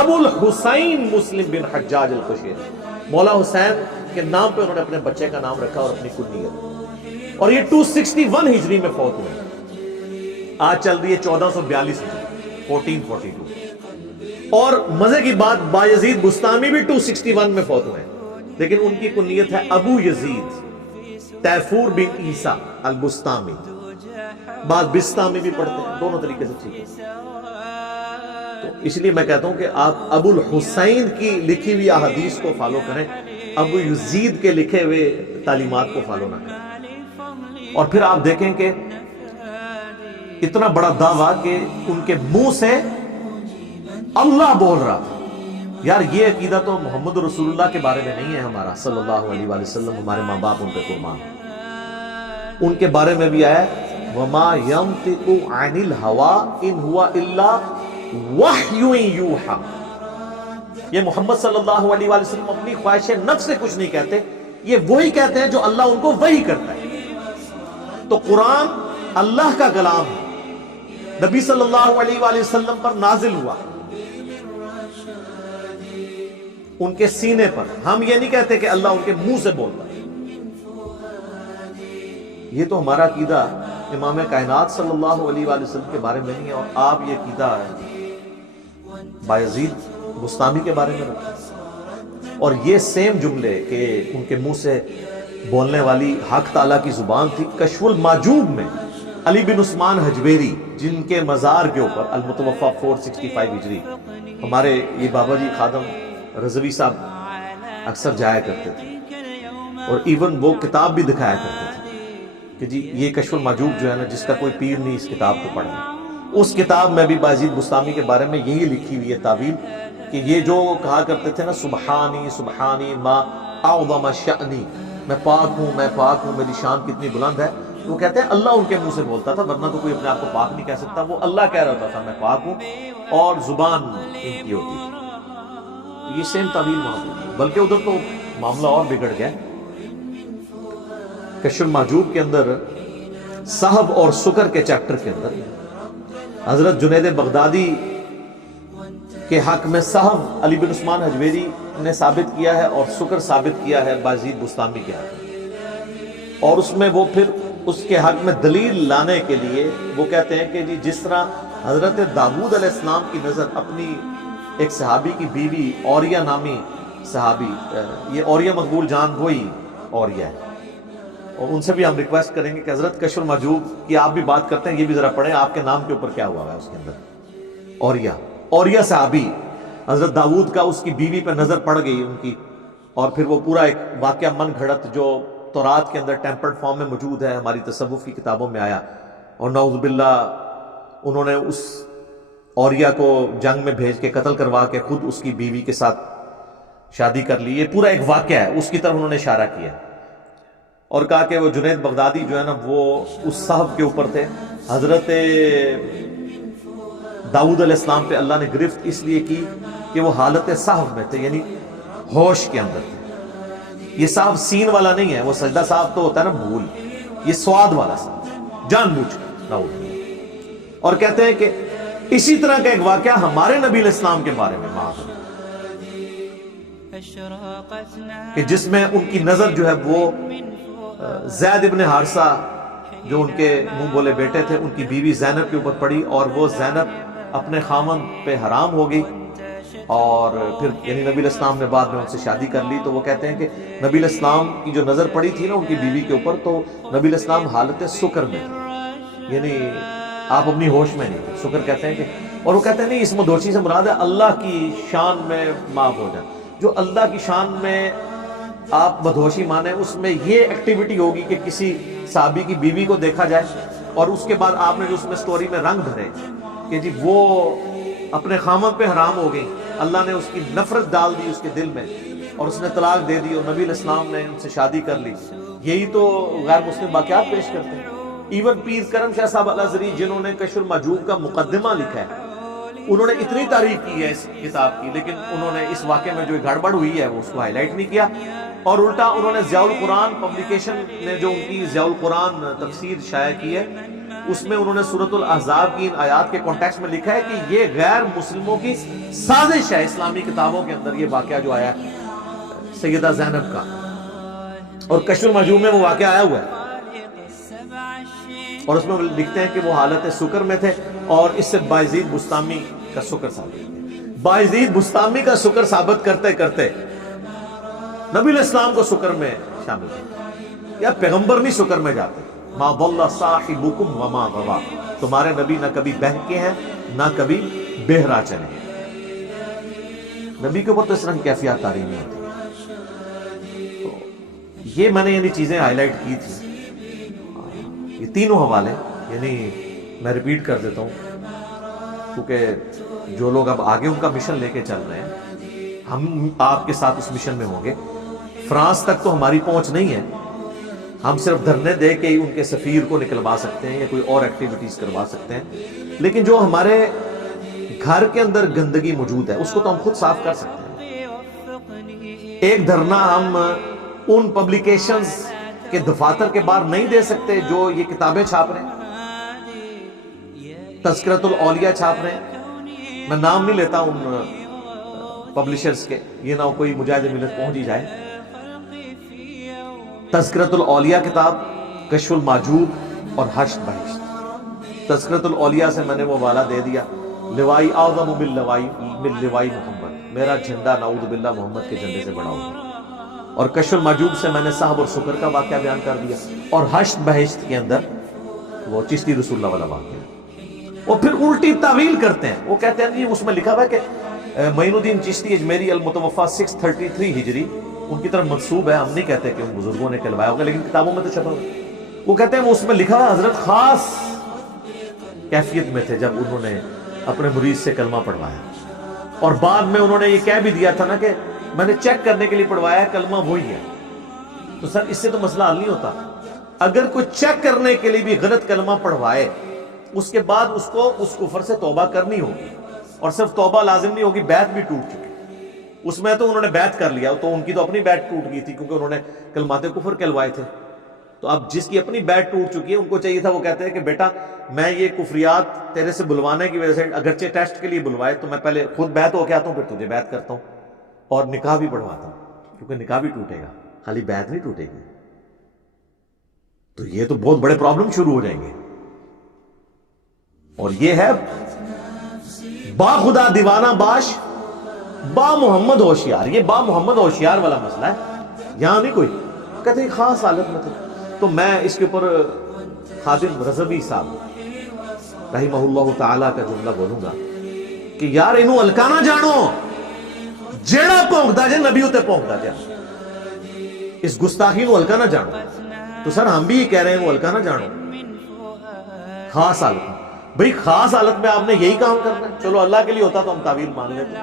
ابو الحسین مسلم بن حجاج القشیری، مولا حسین کے نام پہ انہوں نے اپنے بچے کا نام رکھا اور اپنی کنیت، اور یہ 261 ہجری میں فوت ہوئے، آج چل رہی ہے 1442 ہجری 1442۔ اور مزے کی بات بایزید بستامی بھی 261 میں فوت ہوئے ہیں، لیکن ان کی کنیت ہے ابو یزید تیفور بن عیسیٰ البستامی، بعض بستامی بھی پڑھتے ہیں، دونوں طریقے سے ٹھیک ہے۔ تو اس لیے میں کہتا ہوں کہ آپ ابو الحسین کی لکھی ہوئی احادیث کو فالو کریں، ابو یزید کے لکھے ہوئے تعلیمات کو فالو نہ کریں۔ اور پھر آپ دیکھیں کہ اتنا بڑا دعویٰ کہ ان کے منہ سے اللہ بول رہا تھا، یار یہ عقیدہ تو محمد رسول اللہ کے بارے میں نہیں ہے ہمارا صلی اللہ علیہ وآلہ وسلم، ہمارے ماں باپ ان پہ قربان، ان کے بارے میں بھی آیا وَمَا يَنْطِقُ عَنِ الْهَوَىٰ إِنْ هُوَ إِلَّا وَحْيٌ يُوحَىٰ۔ یہ محمد صلی اللہ علیہ وآلہ وسلم اپنی خواہش نفس سے کچھ نہیں کہتے، یہ وہی کہتے ہیں جو اللہ ان کو وحی کرتا ہے۔ تو قرآن اللہ کا کلام ہے، نبی صلی اللہ علیہ وآلہ وسلم پر نازل ہوا ان کے سینے پر، ہم یہ نہیں کہتے کہ اللہ ان کے منہ سے بولتا ہے۔ یہ تو ہمارا عقیدہ امام کائنات صلی اللہ علیہ وآلہ وسلم کے بارے میں نہیں ہے، اور آپ یہ عقیدہ بایزید بستامی کے بارے میں رکھتے، اور یہ سیم جملے کہ ان کے منہ سے بولنے والی حق تعالیٰ کی زبان تھی۔ کشف المعجوب میں علی بن عثمان حجویری جن کے مزار کے اوپر المتوفى 465 ہجری ہمارے یہ بابا جی خادم رضوی صاحب اکثر جایا کرتے تھے، اور ایون وہ کتاب بھی دکھایا کرتے تھے کہ جی یہ کشف المعجوب جو ہے نا، جس کا کوئی پیر نہیں اس کتاب کو پڑھنا۔ اس کتاب میں بھی بایزید بستامی کے بارے میں یہی لکھی ہوئی ہے تعویل کہ یہ جو کہا کرتے تھے نا سبحانی سبحانی ما اعظم شأنی، میں پاک ہوں میں پاک ہوں، میری شان کتنی بلند ہے، وہ کہتے ہیں اللہ ان کے منہ سے بولتا تھا، ورنہ تو کوئی اپنے آپ کو پاک نہیں کہہ سکتا، وہ اللہ کہہ رہا تھا میں پاک ہوں، اور زبان ان کی ہوتی تھی۔ یہ سیم تعویل وہاں پہ، بلکہ ادھر تو معاملہ اور بگڑ گیا۔ کشف المعجوب کے اندر صحب اور سکر کے چیپٹر کے اندر حضرت جنید بغدادی کے حق میں صحب علی بن عثمان حجویری نے ثابت کیا ہے، اور سکر ثابت کیا ہے بایزید بستامی کے حق میں، اور اس میں وہ پھر اس کے حق میں دلیل لانے کے لیے وہ کہتے ہیں کہ جی جس طرح حضرت داؤد علیہ السلام کی نظر اپنی ایک صحابی کی بیوی اوریہ نامی صحابی، یہ اوریہ مقبول جان وہی اوریہ ہے، اور ان سے بھی ہم ریکویسٹ کریں گے کہ حضرت کشف المعجوب کی آپ بھی بات کرتے ہیں، یہ بھی ذرا پڑھیں آپ کے نام کے اوپر کیا ہوا ہے اس کے اندر۔ اوریہ صحابی حضرت داؤد کا اس کی بیوی پہ نظر پڑ گئی ان کی، اور پھر وہ پورا ایک واقعہ من گھڑت جو تورات کے اندر ٹیمپرڈ فارم میں موجود ہے، ہماری تصوف کی کتابوں میں آیا، اور نعوذ باللہ انہوں نے اس اوریہ کو جنگ میں بھیج کے قتل کروا کے خود اس کی بیوی کے ساتھ شادی کر لی. یہ پورا ایک واقعہ ہے, اس کی طرف انہوں نے اشارہ کیا اور کہا کہ وہ جنید بغدادی جو ہے نا وہ اس صاحب کے اوپر تھے. حضرت داؤد علیہ السلام پہ اللہ نے گرفت اس لیے کی کہ وہ حالت صاحب میں تھے, یعنی ہوش کے اندر تھے. یہ صاحب سین والا نہیں ہے, وہ سجدہ صاحب تو ہوتا ہے نا بھول, یہ سواد والا صاحب جان بوجھ کر. اور کہتے ہیں کہ اسی طرح کا ایک واقعہ ہمارے نبی علیہ السلام کے بارے میں کہ جس میں ان کی نظر جو ہے وہ زید ابن حارثہ جو ان کے منہ بولے بیٹے تھے, ان کی بیوی زینب کے اوپر پڑی اور وہ زینب اپنے خامن پہ حرام ہو گئی. اور پھر یعنی نبی علیہ السلام نے بعد میں ان سے شادی کر لی. تو وہ کہتے ہیں کہ نبی علیہ السلام کی جو نظر پڑی تھی نا ان کی بیوی کے اوپر, تو نبی علیہ السلام حالت سکر میں تھے, یعنی آپ اپنی ہوش میں نہیں تھے. سکر کہتے ہیں کہ, اور وہ کہتے ہیں نہیں اس مدھوشی سے مراد ہے اللہ کی شان میں معاف ہو جائے. جو اللہ کی شان میں آپ مدھوشی مانیں اس میں یہ ایکٹیویٹی ہوگی کہ کسی صحابی کی بیوی کو دیکھا جائے اور اس کے بعد آپ نے جو اس میں سٹوری میں رنگ بھرے کہ جی وہ اپنے خامد پہ حرام ہو گئی, اللہ نے اس کی نفرت ڈال دی اس کے دل میں اور اس نے طلاق دے دی اور نبی علیہ السلام نے ان سے شادی کر لی. یہی تو غیر مسلم واقعات پیش کرتے ہیں. ایون پیر کرم شاہ صاحب الازہری جنہوں نے کشف المحجوب کا مقدمہ لکھا ہے, انہوں نے اتنی تعریف کی ہے اس کتاب کی, لیکن انہوں نے اس واقعے میں جو گڑبڑ ہوئی ہے وہ اس کو ہائی لائٹ نہیں کیا, اور الٹا انہوں نے ضیاء القرآن پبلیکیشن نے جو ان کی ضیاء القرآن تفسیر شائع کی ہے اس میں انہوں نے سورۃ الاحزاب کی ان آیات کے کانٹیکسٹ میں لکھا ہے کہ یہ غیر مسلموں کی سازش ہے. اسلامی کتابوں کے اندر یہ واقعہ جو آیا ہے سیدہ زینب کا, اور کشف المحجوب میں وہ واقعہ آیا ہوا ہے اور اس میں لکھتے ہیں کہ وہ حالت سکر میں تھے اور اس سے بايزيد بسطامی کا سکر ثابت, بايزيد بسطامی کا سکر ثابت کرتے کرتے نبی علیہ السلام کو سکر میں شامل کرتے. یا پیغمبر نہیں سکر میں جاتے. ما ضل صاحبکم وما غوا, تمہارے نبی نہ کبھی بہکے ہیں نہ کبھی بہرا چلے ہیں. نبی کے اوپر تو اس طرح کی کیفیات تاری نہیں ہوتی. تو یہ میں نے یعنی چیزیں ہائی لائٹ کی تھی. یہ تینوں حوالے یعنی میں ریپیٹ کر دیتا ہوں کیونکہ جو لوگ اب آگے ان کا مشن لے کے چل رہے ہیں, ہم آپ کے ساتھ اس مشن میں ہوں گے. فرانس تک تو ہماری پہنچ نہیں ہے, ہم صرف دھرنے دے کے ہی ان کے سفیر کو نکلوا سکتے ہیں یا کوئی اور ایکٹیویٹیز کروا سکتے ہیں, لیکن جو ہمارے گھر کے اندر گندگی موجود ہے اس کو تو ہم خود صاف کر سکتے ہیں. ایک دھرنا ہم ان پبلیکیشنز کے دفاتر کے باہر نہیں دے سکتے جو یہ کتابیں چھاپ رہے ہیں, تذکرۃ الاولیاء چھاپ رہے ہیں. میں نام نہیں لیتا ان پبلشرز کے, یہ نہ کوئی مجاہد ملت پہنچ ہی جائے. تذکرۃ الاولیاء کتاب, کشف المحجوب اور حشر بہشت. تذکرۃ الاولیاء سے میں نے وہ والا دے دیا, لوائی اعظم من لوائی محمد, میرا جھنڈا نعوذ باللہ محمد کے جھنڈے سے بڑا ہوگا. اور کشف المحجوب سے میں نے صاحب اور سکر کا واقعہ بیان کر دیا, اور حشر بہشت کے اندر وہ چشتی رسول اللہ والا واقعہ. اور پھر الٹی تعویل کرتے ہیں, وہ کہتے ہیں اس میں لکھا ہوا ہے کہ معین الدین چشتی اجمیری المتوفا 633 ہجری ان کی طرف منسوب ہے. ہم نہیں کہتے کہ ان بزرگوں نے کہلوایا ہوگا, لیکن کتابوں میں تو چھپا ہوا. وہ کہتے ہیں وہ اس میں لکھا ہوا حضرت خاص کیفیت میں تھے جب انہوں نے اپنے مرید سے کلمہ پڑھوایا, اور بعد میں انہوں نے یہ کہہ بھی دیا تھا نا کہ میں نے چیک کرنے کے لیے پڑھوایا ہے, کلمہ وہی ہے. تو سر اس سے تو مسئلہ حل نہیں ہوتا. اگر کوئی چیک کرنے کے لیے بھی غلط کلمہ پڑھوائے اس کے بعد اس کو اس کفر سے توبہ کرنی ہوگی, اور صرف توبہ لازم نہیں ہوگی, بیعت بھی ٹوٹ چکی. اس میں تو انہوں نے بیعت کر لیا, تو ان کی تو اپنی بیعت ٹوٹ گئی تھی کیونکہ انہوں نے کلمات کفر کہلوائے تھے. تو اب جس کی اپنی بیعت ٹوٹ چکی ہے ان کو چاہیے تھا, وہ کہتے ہیں کہ بیٹا میں یہ کفریات تیرے سے بلوانے کی وجہ سے, اگرچہ ٹیسٹ کے لیے بلوائے تو میں پہلے خود بیعت ہو کے آتا ہوں پھر تجھے بیعت کرتا ہوں اور نکاح بھی پڑھواتا ہوں, کیونکہ نکاح بھی ٹوٹے گا, خالی بیعت نہیں ٹوٹے گی. تو یہ تو بہت بڑے پرابلم شروع ہو جائیں گے. اور یہ ہے با خدا دیوانہ باش با محمد ہوشیار. یہ با محمد ہوشیار والا مسئلہ ہے, یہاں نہیں کوئی کہتے ہیں خاص حالت میں تھے. تو میں اس کے اوپر خادم رضوی صاحب رحمہ اللہ تعالی کا جملہ بولوں گا کہ یار انہوں ہلکا نہ جانو, جیڑا پونکتا جائے نبی ہوتے پونکتا جائے, اس گستاخی نو ہلکا نہ جانو. تو سر ہم بھی یہ کہہ رہے ہیں وہ ہلکا نہ جانو. خاص حالت میں, بھئی خاص حالت میں آپ نے یہی کام کرنا ہے. چلو اللہ کے لیے ہوتا تو ہم تعویل مان لیتے.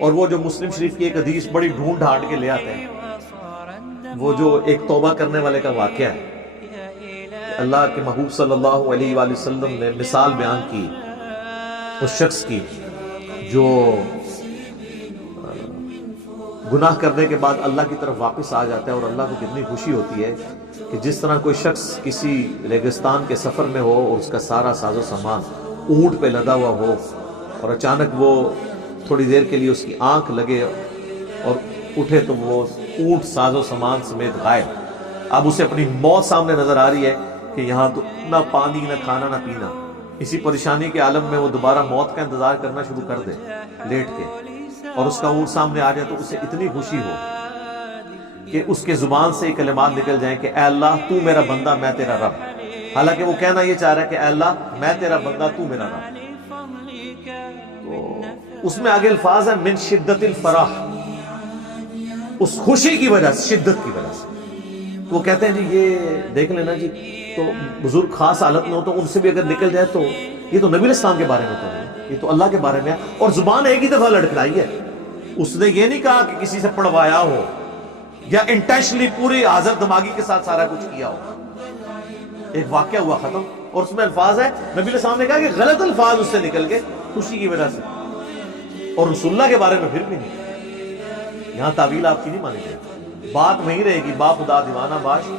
اور وہ جو مسلم شریف کی ایک حدیث بڑی ڈھونڈ ڈھانٹ کے لے آتے ہیں، وہ جو ایک توبہ کرنے والے کا واقعہ ہے، اللہ کے محبوب صلی اللہ علیہ وآلہ وسلم نے مثال بیان کی اس شخص کی جو گناہ کرنے کے بعد اللہ کی طرف واپس آ جاتا ہے، اور اللہ کو کتنی خوشی ہوتی ہے کہ جس طرح کوئی شخص کسی ریگستان کے سفر میں ہو اور اس کا سارا ساز و سامان اونٹ پہ لدا ہوا ہو، اور اچانک وہ تھوڑی دیر کے لیے اس کی آنکھ لگے اور اٹھے تو وہ اونٹ ساز و سامان سمیت غائب۔ اب اسے اپنی موت سامنے نظر آ رہی ہے کہ یہاں تو نہ پانی نہ کھانا نہ پینا، اسی پریشانی کے عالم میں وہ دوبارہ موت کا انتظار کرنا شروع کر دے لیٹ کے، اور اس کا اونٹ سامنے آ جائے تو اسے اتنی خوشی ہو کہ اس کے زبان سے یہ کلمات نکل جائیں کہ اے اللہ تو میرا بندہ میں تیرا رب، حالانکہ وہ کہنا یہ چاہ رہا ہے کہ اے اللہ میں تیرا بندہ تو میرا رب۔ تو اس میں آگے الفاظ ہے من شدت الفرح، اس خوشی کی وجہ سے، شدت کی وجہ سے۔ تو وہ کہتے ہیں جی یہ دیکھ لینا جی، تو بزرگ خاص حالت میں ہو تو ان سے بھی اگر نکل جائے تو یہ تو نبی اسلام کے بارے میں تو نہیں، یہ تو اللہ کے بارے میں ہے، اور زبان ایک ہی دفعہ لڑکھڑائی ہے۔ اس نے یہ نہیں کہا کہ کسی سے پڑھوایا ہو یا انٹینشنلی پوری حاضر دماغی کے ساتھ سارا کچھ کیا ہو، ایک واقعہ ہوا ختم، اور اس میں الفاظ ہے نبی علیہ السلام نے کہا کہ غلط الفاظ اس سے نکل گئے خوشی کی وجہ سے، اور رسول اللہ کے بارے میں پھر بھی نہیں۔ یہاں تعویل آپ کی نہیں مانی جائے، بات وہیں رہے گی، با خدا دیوانہ باش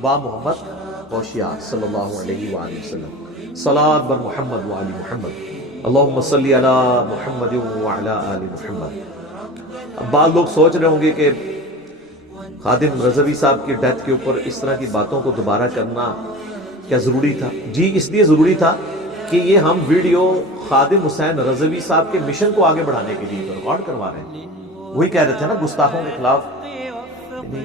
با محمد ہوشیار صلی اللہ علیہ وآلہ وسلم، صلاۃ بر محمد وآل محمد، اللہم صلی علی محمد وعلی آل محمد۔ اب بعض لوگ سوچ رہے ہوں گے کہ خادم رضوی صاحب کی ڈیتھ کے اوپر اس طرح کی باتوں کو دوبارہ کرنا کیا ضروری تھا؟ جی اس لیے ضروری تھا کہ یہ ہم ویڈیو خادم حسین رضوی صاحب کے مشن کو آگے بڑھانے کے لیے ریکارڈ کروا رہے ہیں۔ وہی کہہ رہے تھے نا گستاخوں کے خلاف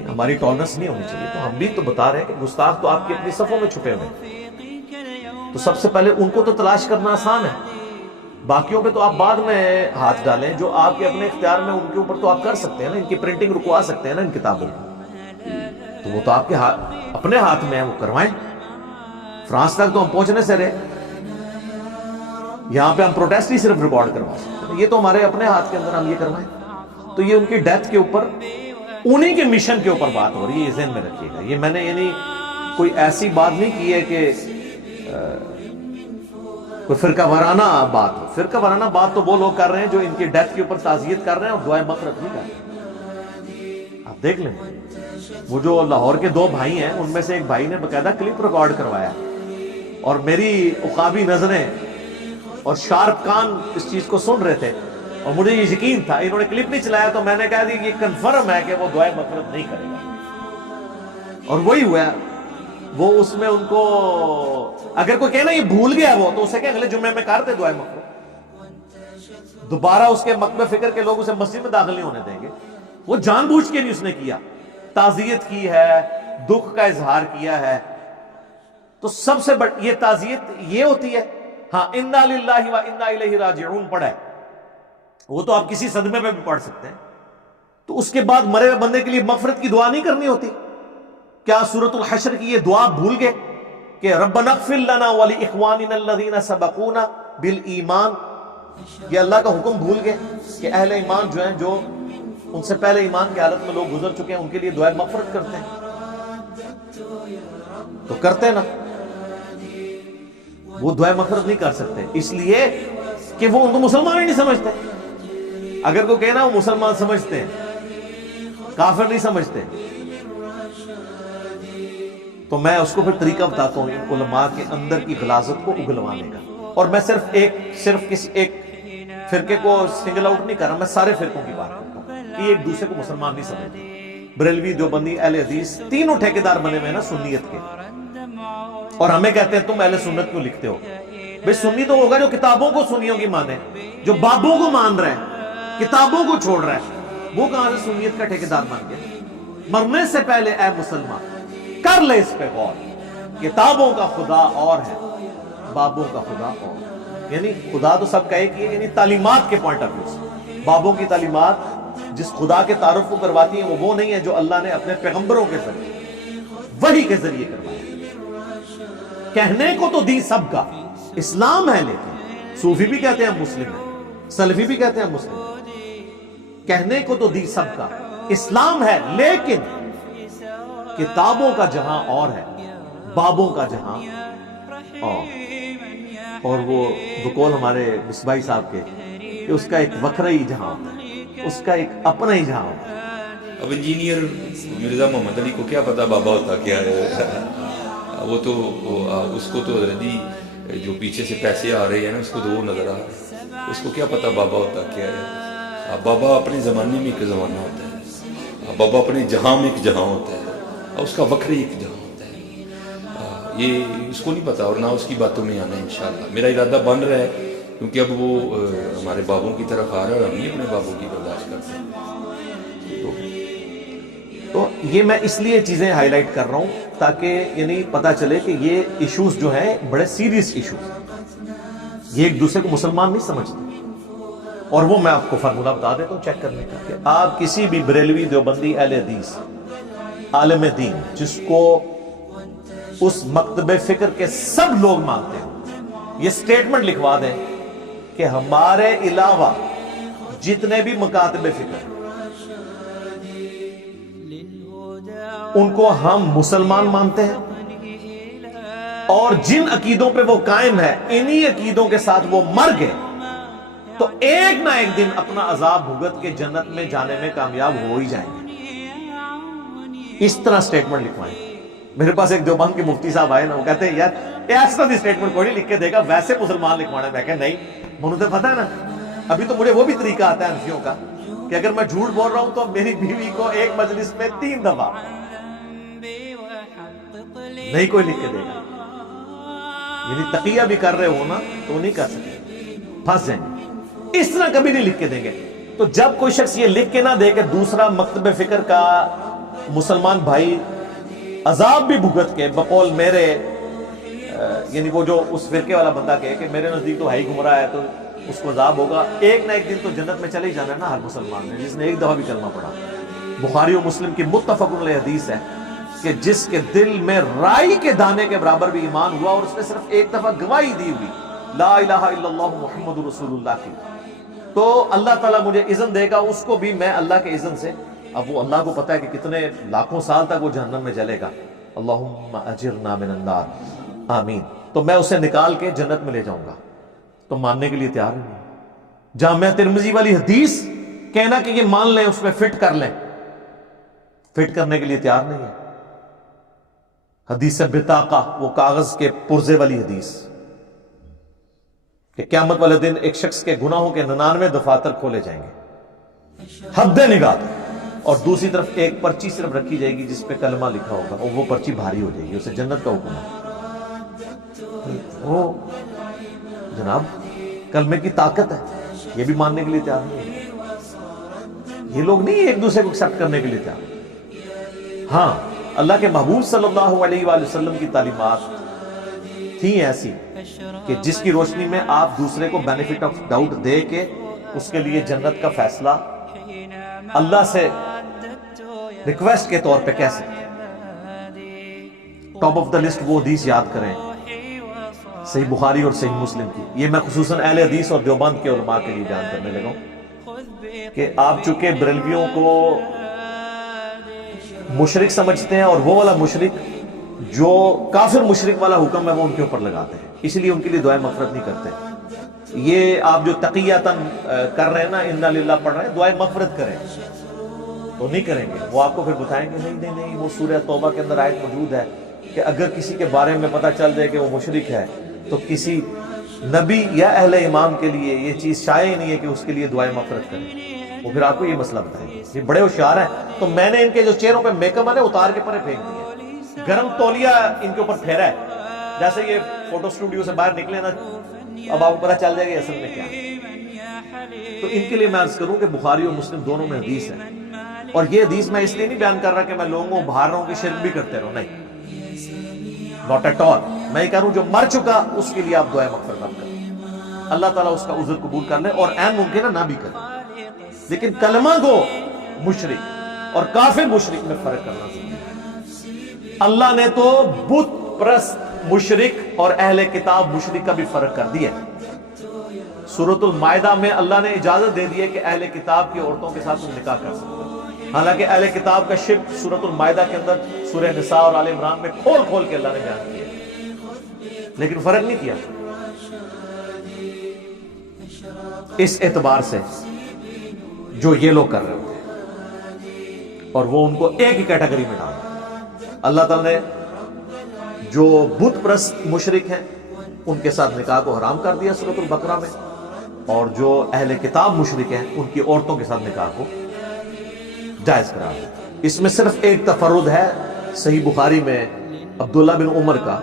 ہماری ٹالرنس نہیں ہونی چاہیے، تو ہم بھی تو بتا رہے ہیں کہ گستاخ تو آپ کی اپنی صفوں میں چھپے ہوئے ہیں، تو سب سے پہلے ان کو تو تلاش کرنا آسان ہے، باقیوں پہ تو آپ بعد میں ہاتھ ڈالیں، جو آپ کے اپنے اختیار میں ان کے اوپر تو آپ کر سکتے ہیں نا، ان کی پرنٹنگ رکوا سکتے ہیں نا ان کتابوں کی، تو وہ تو آپ کے اپنے ہاتھ میں ہے، وہ کروائیں۔ فرانس تک تو ہم پہنچنے سے رہے، یہاں پہ ہم پروٹیسٹ ہی صرف ریکارڈ کروا سکتے ہیں، یہ تو ہمارے اپنے ہاتھ کے اندر ہم یہ کروائیں۔ تو یہ ان کی ڈیتھ کے اوپر، انہی کے مشن کے اوپر بات ہو رہی ہے، یہ ذہن میں رکھیے گا۔ یہ میں نے یعنی کوئی ایسی بات نہیں کی ہے کہ کوئی فرقہ وارانہ بات ہو، فرقہ وارانہ بات تو وہ لوگ کر رہے ہیں جو ان کی ڈیتھ کے اوپر تعزیت کر رہے ہیں اور دعائیں مغفرت نہیں کر رہے ہیں۔ آپ دیکھ لیں وہ جو لاہور کے دو بھائی ہیں، ان میں سے ایک بھائی نے باقاعدہ کلپ ریکارڈ کروایا، اور میری عقابی نظریں اور شارپ کان اس چیز کو سن رہے تھے، اور مجھے یہ یقین تھا انہوں نے کلپ نہیں چلایا تو میں نے کہا کہ یہ کنفرم ہے کہ وہ دعائیں مغفرت نہیں کرے گا، اور وہی ہوا۔ وہ اس میں ان کو اگر کوئی کہنا یہ بھول گیا وہ، تو اسے کہ اگلے جمعے میں کرتے دعائیں مغفرت، دوبارہ اس کے مکتب فکر کے لوگ اسے مسجد میں داخل نہیں ہونے دیں گے۔ وہ جان بوجھ کے نہیں اس نے کیا، تعزیت کی ہے، دکھ کا اظہار کیا ہے، تو سب سے بڑی یہ تعزیت یہ ہوتی ہے۔ ہاں انا للہ و انا الیہ راجعون پڑھا ہے، وہ تو آپ کسی صدمے میں بھی پڑھ سکتے ہیں، تو اس کے بعد مرے ہوئے بندے کے لیے مغفرت کی دعا نہیں کرنی ہوتی؟ کیا سورۃ الحشر کی یہ دعا بھول گئے کہ ربنا اغفر لنا ولاخواننا الذین سبقونا بالایمان؟ یہ اللہ کا حکم بھول گئے کہ اہل ایمان جو ہیں، جو ان سے پہلے ایمان کی حالت میں لوگ گزر چکے ہیں، ان کے لیے دعائیں مغفرت کرتے ہیں، تو کرتے نا، وہ دعائیں مغفرت نہیں کر سکتے اس لیے کہ وہ ان کو مسلمان ہی نہیں سمجھتے۔ اگر کوئی کہنا وہ مسلمان سمجھتے ہیں، کافر نہیں سمجھتے، تو میں اس کو پھر طریقہ بتاتا ہوں ان علماء کے اندر کی غلاظت کو اگلوانے کا، اور میں صرف کسی ایک فرقے کو سنگل آؤٹ نہیں کر رہا، میں سارے فرقوں کی بات کرتا ہوں کہ ایک دوسرے کو مسلمان نہیں سمجھتے۔ بریلوی، دیوبندی، اہل حدیث تینوں ٹھیکیدار بنے ہوئے ہیں نا سنیت کے، اور ہمیں کہتے ہیں تم اہل سنت کیوں لکھتے ہو؟ بھئی سنی تو ہوگا جو کتابوں کو سنیوں کی مانے، جو بابوں کو مان رہے ہیں، کتابوں کو چھوڑ رہا ہے، وہ کہاں سے سنیت کا ٹھیکیدار بن گیا؟ مرنے سے پہلے اے مسلمان کر لے اس پہ غور، کتابوں کا خدا اور ہے، بابوں کا خدا اور، یعنی خدا تو سب کا ایک ہی ہے، یعنی تعلیمات کے پوائنٹ آف ویو سے بابوں کی تعلیمات جس خدا کے تعارف کو کرواتی ہیں وہ نہیں ہے جو اللہ نے اپنے پیغمبروں کے ذریعے وحی کے ذریعے کروایا۔ کہنے کو تو دین سب کا اسلام ہے، لیکن صوفی بھی کہتے ہیں مسلم ہے، سلفی بھی کہتے ہیں مسلم، کہنے کو تو دی سب کا اسلام ہے، لیکن کتابوں کا جہاں اور ہے، بابوں کا جہاں اور وہ بقول ہمارے مصباحی صاحب کے کہ اس کا ایک وکھرا ہی جہاں ہوتا ہے، اس کا ایک اپنا ہی جہاں ہوتا ہے۔ اب انجینئر مرزا محمد علی کو کیا پتا بابا ہوتا کیا ہے؟ وہ تو اس کو تو ردی جو پیچھے سے پیسے آ رہے ہیں نا، اس کو تو وہ نظر آ رہا ہے، اس کو کیا پتا بابا ہوتا کیا ہے؟ بابا اپنے زمانے میں ایک زمانہ ہوتا ہے، بابا اپنے جہاں میں ایک جہاں ہوتا ہے، اس کا وکھرے ایک جہاں ہوتا ہے، یہ اس کو نہیں پتا اور نہ اس کی باتوں میں آنا ہے انشاءاللہ۔ میرا ارادہ بن رہا ہے کیونکہ اب وہ ہمارے بابوں کی طرف آ رہا ہے اور ہم نہیں اپنے بابوں کی برداشت کرتے۔ تو یہ میں اس لیے چیزیں ہائی لائٹ کر رہا ہوں تاکہ یعنی پتہ چلے کہ یہ ایشوز جو ہیں بڑے سیریس ایشوز، یہ ایک دوسرے کو مسلمان نہیں سمجھتے۔ اور وہ میں آپ کو فارمولہ بتا دیتا ہوں چیک کرنے کا کہ آپ کسی بھی بریلوی، دیوبندی، اہل حدیث، عالم دین جس کو اس مکتب فکر کے سب لوگ مانتے ہیں، یہ سٹیٹمنٹ لکھوا دیں کہ ہمارے علاوہ جتنے بھی مکاتب فکر ہیں ان کو ہم مسلمان مانتے ہیں، اور جن عقیدوں پہ وہ قائم ہے انہی عقیدوں کے ساتھ وہ مر گئے تو ایک نہ ایک دن اپنا عذاب بھگت کے جنت میں جانے میں کامیاب ہو ہی جائیں گے۔ اس طرح سٹیٹمنٹ لکھوائیں۔ میرے پاس ایک دیوبند کے مفتی صاحب آئے نا، وہ کہتے ہیں یار ایسا دی سٹیٹمنٹ کوئی نہیں لکھ کے دے گا، ویسے مسلمان لکھوانا ہے۔ میں کہا نہیں، منو تو پتہ ہے نا، ابھی تو مجھے وہ بھی طریقہ آتا ہے انفیوں کا کہ اگر میں جھوٹ بول رہا ہوں تو میری بیوی کو ایک مجلس میں 3 دفعہ نہیں کوئی لکھ کے دے گا۔ یعنی تقیہ بھی کر رہے ہو نا تو نہیں کر سکتے، پھنس جائیں گے۔ اس طرح کبھی نہیں لکھ کے دیں گے۔ تو جب کوئی شخص یہ لکھ کے نہ دے کہ دوسرا مکتب فکر کا مسلمان بھائی عذاب بھی بھگت کے بقول میرے، یعنی وہ جو اس فرقے والا بندہ کہے کہ میرے نزدیک تو ہی گمراہ ہے تو اس کو عذاب ہوگا، ایک نہ ایک دن تو جنت میں چلے ہی جانا ہے نا ہر مسلمان نے جس نے ایک دفعہ بھی کلمہ پڑھا۔ بخاری و مسلم کی متفق علیہ حدیث ہے کہ جس کے دل میں رائی کے دانے کے برابر بھی ایمان ہوا اور اس نے صرف ایک دفعہ گواہی دی ہوئی لا الہ الا اللہ محمد رسول اللہ کی، تو اللہ تعالیٰ مجھے اذن دے گا، اس کو بھی میں اللہ کے اذن سے۔ اب وہ اللہ کو پتا ہے کہ کتنے لاکھوں سال تک وہ جہنم میں جلے گا، اللہم اجرنا من النار آمین، تو میں اسے نکال کے جنت میں لے جاؤں گا۔ تو ماننے کے لیے تیار نہیں۔ جامعہ ترمذی والی حدیث کہنا کہ یہ مان لیں، اس میں فٹ کر لیں، فٹ کرنے کے لیے تیار نہیں ہے۔ حدیث بطاقہ، وہ کاغذ کے پرزے والی حدیث کہ قیامت والے دن ایک شخص کے گناہوں کے 99 دفاتر کھولے جائیں گے حد نگاہ، اور دوسری طرف ایک پرچی صرف رکھی جائے گی جس پہ کلمہ لکھا ہوگا، اور وہ پرچی بھاری ہو جائے گی، اسے جنت کا حکم ہے۔ وہ جناب کلمے کی طاقت ہے، یہ بھی ماننے کے لیے تیار نہیں ہے۔ یہ لوگ نہیں ایک دوسرے کو ایکسپٹ کرنے کے لیے تیار۔ ہاں، اللہ کے محبوب صلی اللہ علیہ وآلہ وسلم کی تعلیمات تھی ایسی کہ جس کی روشنی میں آپ دوسرے کو بینیفٹ آف ڈاؤٹ دے کے اس کے لیے جنت کا فیصلہ اللہ سے ریکویسٹ کے طور پہ کہہ سکتے ہیں۔ ٹاپ آف دا لسٹ وہ حدیث یاد کریں صحیح بخاری اور صحیح مسلم کی، یہ میں خصوصاً اہل حدیث اور دیوبند کے علماء کے لیے بیان کرنے لگا ہوں کہ آپ چونکہ بریلویوں کو مشرک سمجھتے ہیں اور وہ والا مشرک جو کافر مشرک والا حکم ہے وہ ان کے اوپر لگاتے ہیں، اس لیے ان کے لیے دعائیں مغفرت نہیں کرتے۔ یہ آپ جو تقیتاً کر رہے ہیں نا، انا للہ پڑھ رہے ہیں، دعائیں مغفرت کریں تو نہیں کریں گے، وہ آپ کو پھر بتائیں گے نہیں وہ سورہ توبہ کے اندر آیت موجود ہے کہ اگر کسی کے بارے میں پتہ چل جائے کہ وہ مشرک ہے تو کسی نبی یا اہل ایمان کے لیے یہ چیز شائع ہی نہیں ہے کہ اس کے لیے دعائیں مغفرت کریں۔ وہ پھر آپ کو یہ مسئلہ بتائیں گے۔ یہ بڑے ہوشیار ہیں، تو میں نے ان کے جو چہروں پہ میک اپ ہے اتار کے پرے پھینک دیا، گرم تولیہ ان کے اوپر پھیرا ہے، جیسے یہ فوٹو اسٹوڈیو سے باہر نکلے نا اب آپ کو پتہ چل جائے گا اصل میں کیا ہے۔ تو ان کے لیے میں عرض کروں کہ بخاری اور مسلم دونوں میں حدیث ہے، اور یہ حدیث میں اس لیے نہیں بیان کر رہا کہ میں لوگوں کو بہار رہا ہوں کہ شرک بھی کرتے رہو، نہیں، ناٹ ایٹ آل۔ میں یہ کہہ رہا ہوں جو مر چکا اس کے لیے آپ دعائیں مغفرت کریں، اللہ تعالیٰ اس کا عذر قبول کر لے، اور عین ممکن ہے نہ بھی کرے، لیکن کلمہ گو مشرک اور کافر مشرک میں فرق کرنا ضروری ہے۔ اللہ نے تو بت پرست مشرک اور اہل کتاب مشرک کا بھی فرق کر دیا ہے۔ سورۃ المائدہ میں اللہ نے اجازت دے دی ہے کہ اہل کتاب کی عورتوں کے ساتھ تم نکاح کر سکتے ہو، حالانکہ اہل کتاب کا شرک سورۃ المائدہ کے اندر سورہ نساء اور آل عمران میں کھول کھول کے اللہ نے بیان کیا، لیکن فرق نہیں کیا اس اعتبار سے جو یہ لوگ کر رہے ہوتے، اور وہ ان کو ایک ہی کیٹیگری میں ڈالا۔ اللہ تعالیٰ نے جو بت پرست مشرک ہیں ان کے ساتھ نکاح کو حرام کر دیا سورۃ البقرہ میں، اور جو اہل کتاب مشرک ہیں ان کی عورتوں کے ساتھ نکاح کو جائز قرار دیا۔ اس میں صرف ایک تفرد ہے صحیح بخاری میں عبداللہ بن عمر کا،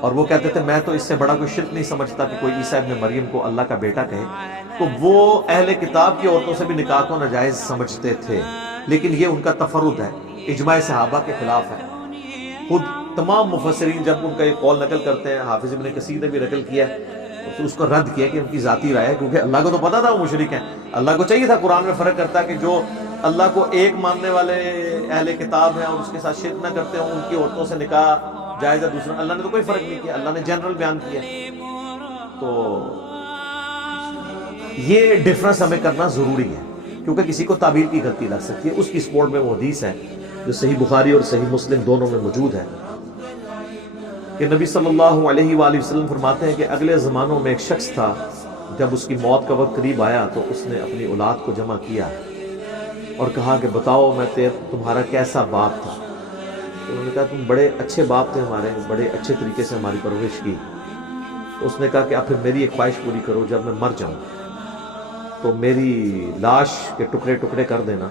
اور وہ کہتے تھے میں تو اس سے بڑا کوئی شرک نہیں سمجھتا کہ کوئی عیسیٰ ابن مریم کو اللہ کا بیٹا کہے، تو وہ اہل کتاب کی عورتوں سے بھی نکاح کو ناجائز سمجھتے تھے، لیکن یہ ان کا تفرد ہے، اجماع صحابہ کے خلاف ہے۔ خود تمام مفسرین جب ان کا یہ قول نقل کرتے ہیں، حافظ ابن کثیر نے بھی نقل کیا تو اس کو رد کیا کہ ان کی ذاتی رائے ہے، کیونکہ اللہ کو تو پتا تھا وہ مشرک ہیں، اللہ کو چاہیے تھا قرآن میں فرق کرتا کہ جو اللہ کو ایک ماننے والے اہل کتاب ہیں اور اس کے ساتھ شرک نہ کرتے ہیں ان کی عورتوں سے نکاح جائز ہے، دوسرا اللہ نے تو کوئی فرق نہیں کیا، اللہ نے جنرل بیان کیا۔ تو یہ ڈفرنس ہمیں کرنا ضروری ہے، کیونکہ کسی کو تعبیر کی غلطی لگ سکتی ہے۔ اس کی سپورٹ میں وہ حدیث ہے جو صحیح بخاری اور صحیح مسلم دونوں میں موجود ہے کہ نبی صلی اللہ علیہ وآلہ وسلم فرماتے ہیں کہ اگلے زمانوں میں ایک شخص تھا، جب اس کی موت کا وقت قریب آیا تو اس نے اپنی اولاد کو جمع کیا اور کہا کہ بتاؤ میں تمہارا کیسا باپ تھا؟ تو انہوں نے کہا تم بڑے اچھے باپ تھے ہمارے، بڑے اچھے طریقے سے ہماری پرورش کی۔ تو اس نے کہا کہ اب پھر میری ایک خواہش پوری کرو، جب میں مر جاؤں تو میری لاش کے ٹکڑے ٹکڑے کر دینا،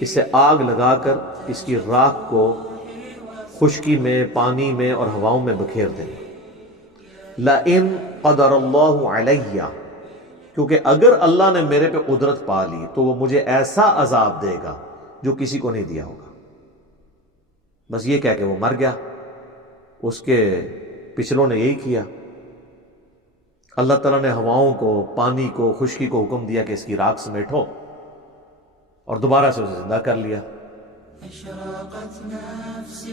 اسے آگ لگا کر اس کی راکھ کو خشکی میں، پانی میں اور ہواؤں میں بکھیر دینا۔ لَإِن قَدَرَ اللَّهُ عَلَيَّ، کیونکہ اگر اللہ نے میرے پہ قدرت پا لی تو وہ مجھے ایسا عذاب دے گا جو کسی کو نہیں دیا ہوگا۔ بس یہ کہہ کہ وہ مر گیا۔ اس کے پچھلوں نے یہی کیا، اللہ تعالیٰ نے ہواؤں کو، پانی کو، خشکی کو حکم دیا کہ اس کی راکھ سمیٹو، اور دوبارہ سے اسے زندہ کر لیا۔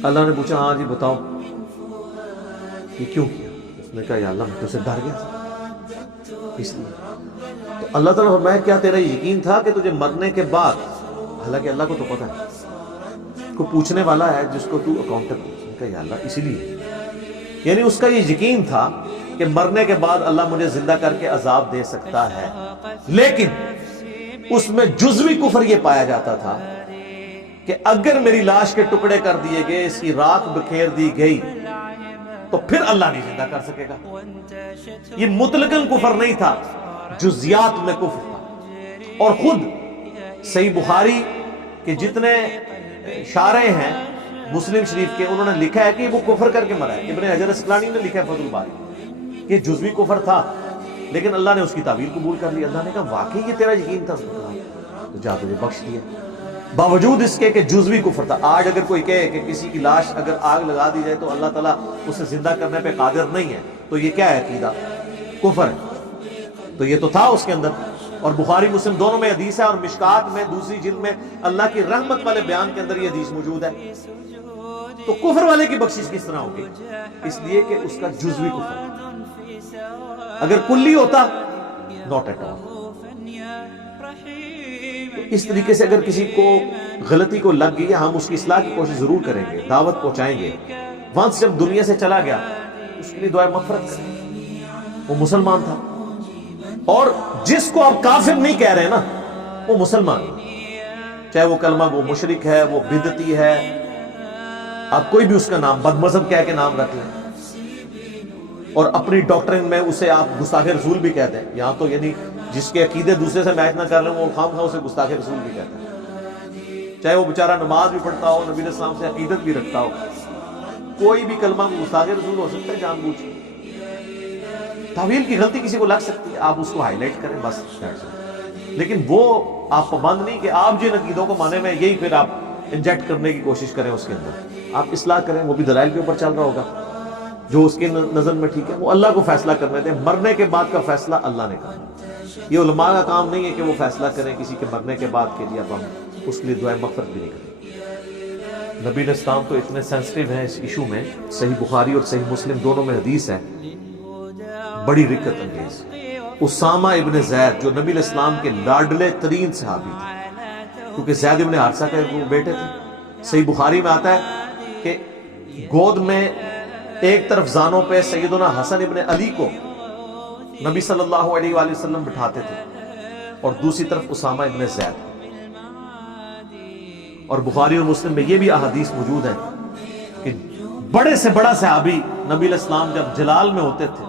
اللہ نے پوچھا ہاں جی بتاؤ یہ کیوں کیا؟ اس نے کہا یا اللہ میں تو سے ڈر گیا تھا اس لیے۔ تو اللہ تعالیٰ فرمایا کیا تیرا یقین تھا کہ تجھے مرنے کے بعد، حالانکہ اللہ کو تو پتہ ہے، کو پوچھنے والا ہے جس کو تو اکاؤنٹنٹ، اس نے کہا یا اللہ اسی لیے، یعنی اس کا یہ یقین تھا کہ مرنے کے بعد اللہ مجھے زندہ کر کے عذاب دے سکتا ہے، لیکن اس میں جزوی کفر یہ پایا جاتا تھا کہ اگر میری لاش کے ٹکڑے کر دیے گئے، اس کی راکھ بکھیر دی گئی تو پھر اللہ نہیں زندہ کر سکے گا۔ یہ مطلقاً کفر نہیں تھا، جزیات میں کفر تھا۔ اور خود صحیح بخاری کے جتنے شارح ہیں مسلم شریف کے، انہوں نے لکھا ہے کہ وہ کفر کر کے مرا ہے۔ ابن حجر اسقلانی نے لکھا ہے فتح الباری کہ جزوی کفر تھا، لیکن اللہ نے اس کی تعویل قبول کر لی۔ اللہ نے کہا واقعی یہ تیرا یقین تھا؟ اس نے کہا تو جا تجھے بخش دیا، باوجود اس کے کہ جزوی کفر تھا۔ آج اگر کوئی کہے کہ کسی کی لاش اگر آگ لگا دی جائے تو اللہ تعالیٰ اسے زندہ کرنے پہ قادر نہیں ہے، تو یہ کیا ہے عقیدہ؟ کفر ہے۔ تو یہ تو تھا اس کے اندر، اور بخاری مسلم دونوں میں حدیث ہے، اور مشکات میں دوسری جلد میں اللہ کی رحمت والے بیان کے اندر یہ حدیث موجود ہے۔ تو کفر والے کی بخشش کس طرح ہوگی؟ اس لیے کہ اس کا جزوی کفر، اگر کلی ہوتا ناٹ ایٹ آل۔ اس طریقے سے اگر کسی کو غلطی کو لگ گئی، ہم اس کی اصلاح کی کوشش ضرور کریں گے، دعوت پہنچائیں گے۔ وانس جب دنیا سے چلا گیا اس کے لیے دعائے مغفرت کریں، وہ مسلمان تھا، اور جس کو آپ کافر نہیں کہہ رہے نا وہ مسلمان، چاہے وہ کلمہ وہ مشرک ہے، وہ بدعتی ہے، آپ کوئی بھی اس کا نام بد مذہب کہہ کے نام رکھ لیں، اور اپنی ڈاکٹرن میں اسے آپ گستاخ رسول بھی کہتے ہیں۔ یہاں تو یعنی جس کے عقیدے دوسرے سے میچ نہ کر رہے ہیں وہ خام خواہ اسے گستاخ رسول بھی کہتا ہے، چاہے وہ بیچارہ نماز بھی پڑھتا ہو، نبی علیہ السلام سے عقیدت بھی رکھتا ہو، کوئی بھی کلمہ گستاخ رسول ہو سکتا ہے جان بوجھ کے۔ تعویل کی غلطی کسی کو لگ سکتی ہے، آپ اس کو ہائی لائٹ کریں بس، لیکن وہ آپ پابند نہیں کہ آپ جن عقیدوں کو مانے میں یہی پھر آپ انجیکٹ کرنے کی کوشش کریں اس کے اندر۔ آپ اصلاح کریں، وہ بھی دلائل کے اوپر چل رہا ہوگا، جو اس کے نظر میں ٹھیک ہے وہ اللہ کو فیصلہ کرنے دیں۔ مرنے کے بعد کا فیصلہ اللہ نے کرنا، یہ علماء کا کام نہیں ہے کہ وہ فیصلہ کریں کسی کے مرنے کے بعد کے لیے۔ اب ہم اس کے لیے دعائیں مغفرت بھی نہیں کریں۔ نبی علیہ السلام تو اتنے سینسٹیو ہیں اس ایشو میں، صحیح بخاری اور صحیح مسلم دونوں میں حدیث ہے بڑی رقت انگیز اسامہ ابن زید جو نبی علیہ السلام کے لاڈلے ترین صحابی تھے، کیونکہ زید ابن حارثہ کے وہ بیٹے تھے۔ صحیح بخاری میں آتا ہے کہ گود میں ایک طرف زانوں پہ سیدنا حسن ابن علی کو نبی صلی اللہ علیہ وآلہ وسلم بٹھاتے تھے اور دوسری طرف اسامہ ابن زید کو۔ اور بخاری اور مسلم میں یہ بھی احادیث موجود ہیں کہ بڑے سے بڑا صحابی نبی علیہ السلام جب جلال میں ہوتے تھے،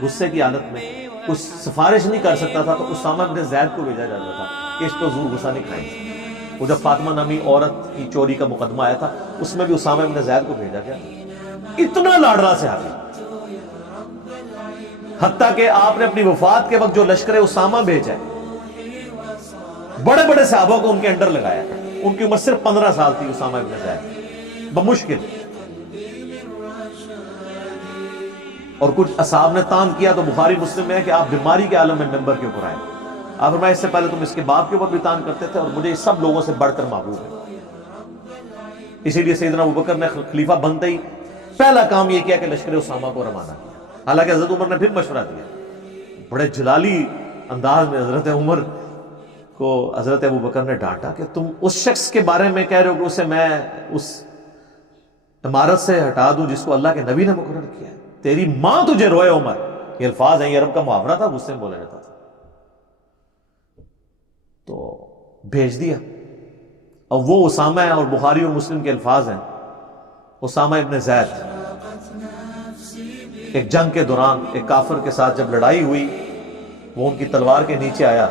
غصے کی حالت میں، کچھ سفارش نہیں کر سکتا تھا تو اسامہ ابن زید کو بھیجا جاتا تھا کہ اس پہ حضور غصہ نہیں کھائیں گے۔ وہ جب فاطمہ نامی عورت کی چوری کا مقدمہ آیا تھا اس میں بھی اسامہ ابن زید کو بھیجا گیا تھا۔ اتنا لاڈلا صحابی، حتیٰ کہ آپ نے اپنی وفات کے وقت جو لشکر اسامہ بھیجا ہے، بڑے بڑے صحابہ کو ان کے انڈر لگایا، ان کی عمر صرف 15 سال تھی اسامہ ابن زید، بمشکل۔ اور کچھ اصحاب نے تان کیا تو بخاری مسلم میں ہے کہ آپ بیماری کے عالم میں ممبر کے اوپر آئے، آپ فرمایا اس سے پہلے تم اس کے باپ کے اوپر بھی تان کرتے تھے اور مجھے سب لوگوں سے بڑھ کر محبوب ہے۔ اسی لیے سیدنا ابوبکر نے خلیفہ بنتے ہی پہلا کام یہ کیا کہ لشکر اسامہ کو روانہ کیا، حالانکہ حضرت عمر نے پھر مشورہ دیا۔ بڑے جلالی انداز میں حضرت عمر کو حضرت ابوبکر نے ڈانٹا کہ تم اس شخص کے بارے میں کہہ رہے ہو کہ اسے میں اس عمارت سے ہٹا دوں جس کو اللہ کے نبی نے مقرر کیا ہے، تیری ماں تجھے روئے عمر۔ یہ الفاظ ہیں، یہ عرب کا محاورہ تھا، غصے میں بولا جاتا تھا۔ تو بھیج دیا۔ اب وہ اسامہ ہے اور بخاری اور مسلم کے الفاظ ہیں، اسامہ ابن زید ایک جنگ کے دوران ایک کافر کے ساتھ جب لڑائی ہوئی، وہ ان کی تلوار کے نیچے آیا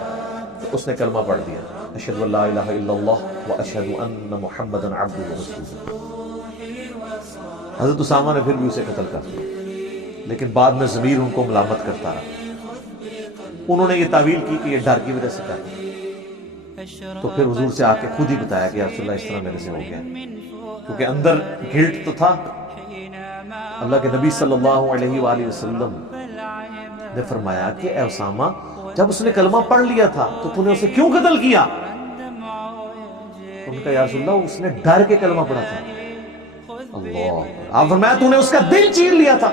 تو اس نے کلمہ پڑھ دیا، اشہد ان لا الہ الا اللہ واشہد ان محمدا عبدہ ورسولہ۔ حضرت اسامہ نے پھر بھی اسے قتل کر دیا، لیکن بعد میں ضمیر ان کو ملامت کرتا رہا۔ انہوں نے یہ تعویل کی کہ یہ ڈر کی وجہ سے کر، تو پھر حضور سے آ کے خود ہی بتایا کہ یا رسول اللہ اس طرح میرے سے ہو گیا، کیونکہ اندر گلٹ تو تھا۔ اللہ کے نبی صلی اللہ علیہ وآلہ وسلم نے فرمایا کہ اے اسامہ، جب اس نے کلمہ پڑھ لیا تھا تو تو نے اسے کیوں قتل کیا؟ ان کا یا رسول اللہ اس نے ڈر کے کلمہ پڑھا تھا۔ اللہ، آپ فرمایا تو نے اس کا دل چیر لیا تھا۔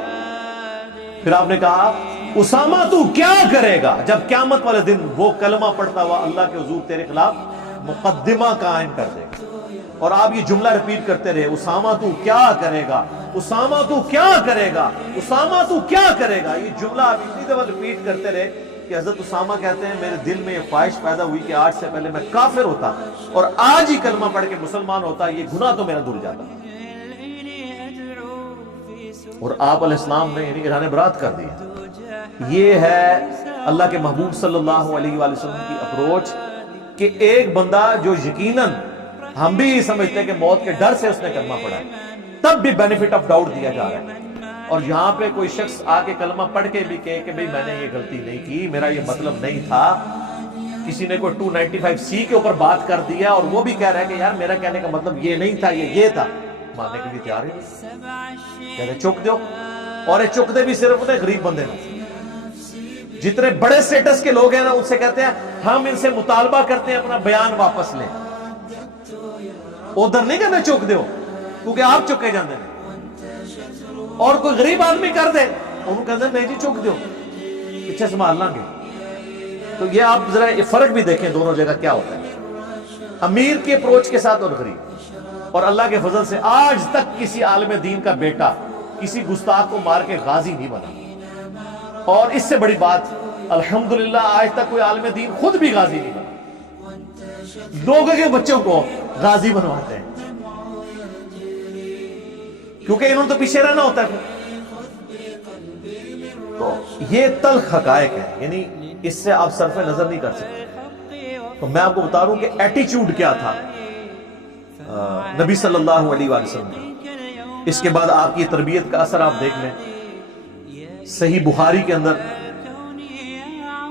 پھر آپ نے کہا اسامہ تو کیا کرے گا جب قیامت والے دن وہ کلمہ پڑھتا ہوا اللہ کے حضور تیرے خلاف مقدمہ قائم کر دے گا؟ اور آپ یہ جملہ ریپیٹ کرتے رہے، اسامہ تو کیا کرے گا، اسامہ تو کیا کرے گا، اسامہ تو کیا کرے گا۔ یہ جملہ آپ اتنی دفعہ ریپیٹ کرتے رہے کہ حضرت اسامہ کہتے ہیں میرے دل میں یہ خواہش پیدا ہوئی کہ آج سے پہلے میں کافر ہوتا اور آج ہی کلمہ پڑھ کے مسلمان ہوتا، یہ گناہ تو میرا دھل جاتا۔ اور آپ علیہ السلام نے یعنی اعلان برات کر دیا۔ یہ ہے اللہ کے محبوب صلی اللہ علیہ وآلہ وسلم کی اپروچ کہ ایک بندہ جو یقیناً ہم بھی سمجھتے ہیں کہ موت کے ڈر سے اس نے کلمہ پڑھا ہے، تب بھی بینیفٹ آف ڈاؤٹ دیا جا رہا ہے۔ اور یہاں پہ کوئی شخص آ کے کلمہ پڑھ کے بھی کہے کہ بھئی میں نے یہ غلطی نہیں کی، میرا یہ مطلب نہیں تھا، کسی نے کوئی 295C کے اوپر بات کر دیا اور وہ بھی کہہ رہا ہے کہ یار میرا کہنے کا مطلب یہ نہیں تھا، یہ تھا، ماننے کے لیے تیار ہی نہیں، کہتے چک دو۔ اور یہ چک دے بھی صرف انہیں غریب بندے ہیں۔ جتنے بڑے سٹیٹس کے لوگ ہیں نا ان سے کہتے ہیں ہم ان سے مطالبہ کرتے ہیں اپنا بیان واپس لیں، ادھر نہیں کہتے چک دو کیونکہ آپ چکے جاندے ہیں۔ اور کوئی غریب آدمی کر دے انہوں کہتے ہیں نہیں جی چک دو، پیچھے سنبھال لیں گے۔ تو یہ آپ ذرا فرق بھی دیکھیں دونوں جگہ کیا ہوتا ہے، امیر کی اپروچ کے ساتھ اور غریب۔ اور اللہ کے فضل سے آج تک کسی عالم دین کا بیٹا کسی گستاخ کو مار کے غازی نہیں بنا، اور اس سے بڑی بات الحمدللہ آج تک کوئی عالم دین خود بھی غازی نہیں بنا، لوگوں کے بچوں کو غازی بنواتے ہیں کیونکہ انہوں نے تو پیچھے رہنا ہوتا ہے۔ تو یہ تلخ حقائق ہے، یعنی اس سے آپ صرف نظر نہیں کر سکتے۔ تو میں آپ کو بتا رہا ہوں کہ ایٹیچیوڈ کیا تھا نبی صلی اللہ علیہ وآلہ وسلم کا۔ اس کے بعد آپ کی تربیت کا اثر آپ دیکھ لیں، صحیح بخاری کے اندر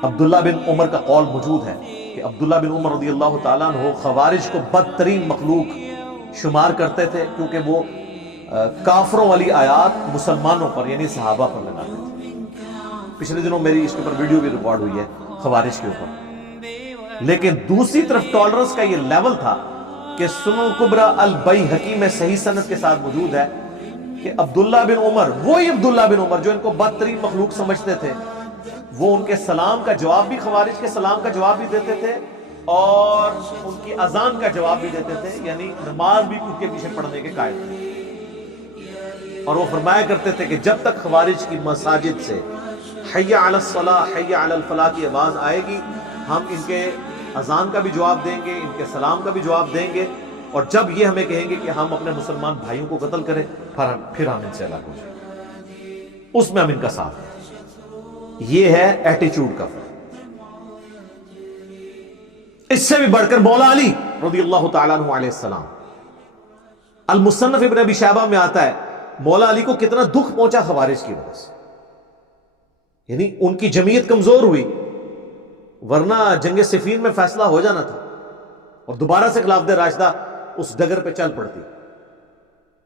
عبداللہ بن عمر کا قول موجود ہے کہ عبداللہ بن عمر رضی اللہ تعالیٰ عنہ خوارج کو بدترین مخلوق شمار کرتے تھے کیونکہ وہ کافروں والی آیات مسلمانوں پر یعنی صحابہ پر لگاتے تھے۔ پچھلے دنوں میری اس کے اوپر ویڈیو بھی ریکارڈ ہوئی ہے خوارج کے اوپر۔ لیکن دوسری طرف ٹالرنس کا یہ لیول تھا کہ سنن الکبریٰ البیہقی میں صحیح سند کے ساتھ موجود ہے کہ عبداللہ بن عمر، وہی عبداللہ بن عمر جو ان کو بدترین مخلوق سمجھتے تھے، وہ ان کے سلام کا جواب بھی، خوارج کے سلام کا جواب بھی دیتے تھے اور ان کی اذان کا جواب بھی دیتے تھے، یعنی نماز بھی ان کے پیچھے پڑھنے کے قائل تھے۔ اور وہ فرمایا کرتے تھے کہ جب تک خوارج کی مساجد سے حی علی الصلاۃ حی علی الفلاح کی آواز آئے گی، ہم ان کے اذان کا بھی جواب دیں گے، ان کے سلام کا بھی جواب دیں گے، اور جب یہ ہمیں کہیں گے کہ ہم اپنے مسلمان بھائیوں کو قتل کریں پھر ہم ان سے الگ ہو جائیں، اس میں ہم ان کا ساتھ دیں۔ یہ ہے ایٹیچیوڈ کا فرق۔ اس سے بھی بڑھ کر مولا علی رضی اللہ تعالیٰ عنہ علیہ السلام، المصنف ابن ابی شیبہ میں آتا ہے مولا علی کو کتنا دکھ پہنچا خوارج کی وجہ سے، یعنی ان کی جمعیت کمزور ہوئی، ورنہ جنگ صفین میں فیصلہ ہو جانا تھا اور دوبارہ سے خلافت راشدہ اس ڈگر پہ چل پڑتی،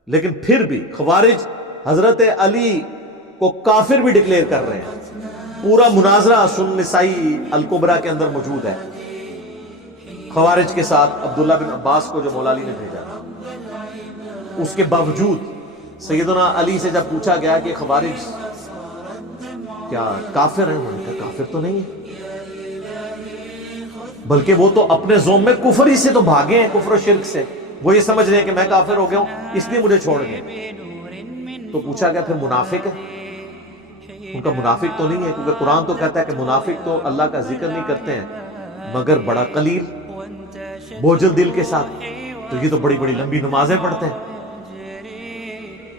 لیکن پھر بھی خوارج حضرت علی کو کافر بھی ڈکلیئر کر رہے ہیں۔ پورا مناظرہ سنن نسائی الکبریٰ کے اندر موجود ہے خوارج کے ساتھ عبداللہ بن عباس کو جو مولا علی نے بھیجا تھا۔ اس کے باوجود سیدنا علی سے جب پوچھا گیا کہ خوارج کیا کافر ہیں، انہوں نے کہا کافر تو نہیں ہے، بلکہ وہ تو اپنے زوم میں کفر ہی سے تو بھاگے ہیں، کفر و شرک سے، وہ یہ سمجھ رہے ہیں کہ میں کافر ہو گیا ہوں اس لیے مجھے چھوڑ گئے۔ تو پوچھا گیا پھر منافق ہے؟ ان کا منافق تو نہیں ہے، کیونکہ قرآن تو کہتا ہے کہ منافق تو اللہ کا ذکر نہیں کرتے ہیں مگر بڑا قلیل، بوجھل دل کے ساتھ، تو یہ تو بڑی بڑی لمبی نمازیں پڑھتے ہیں۔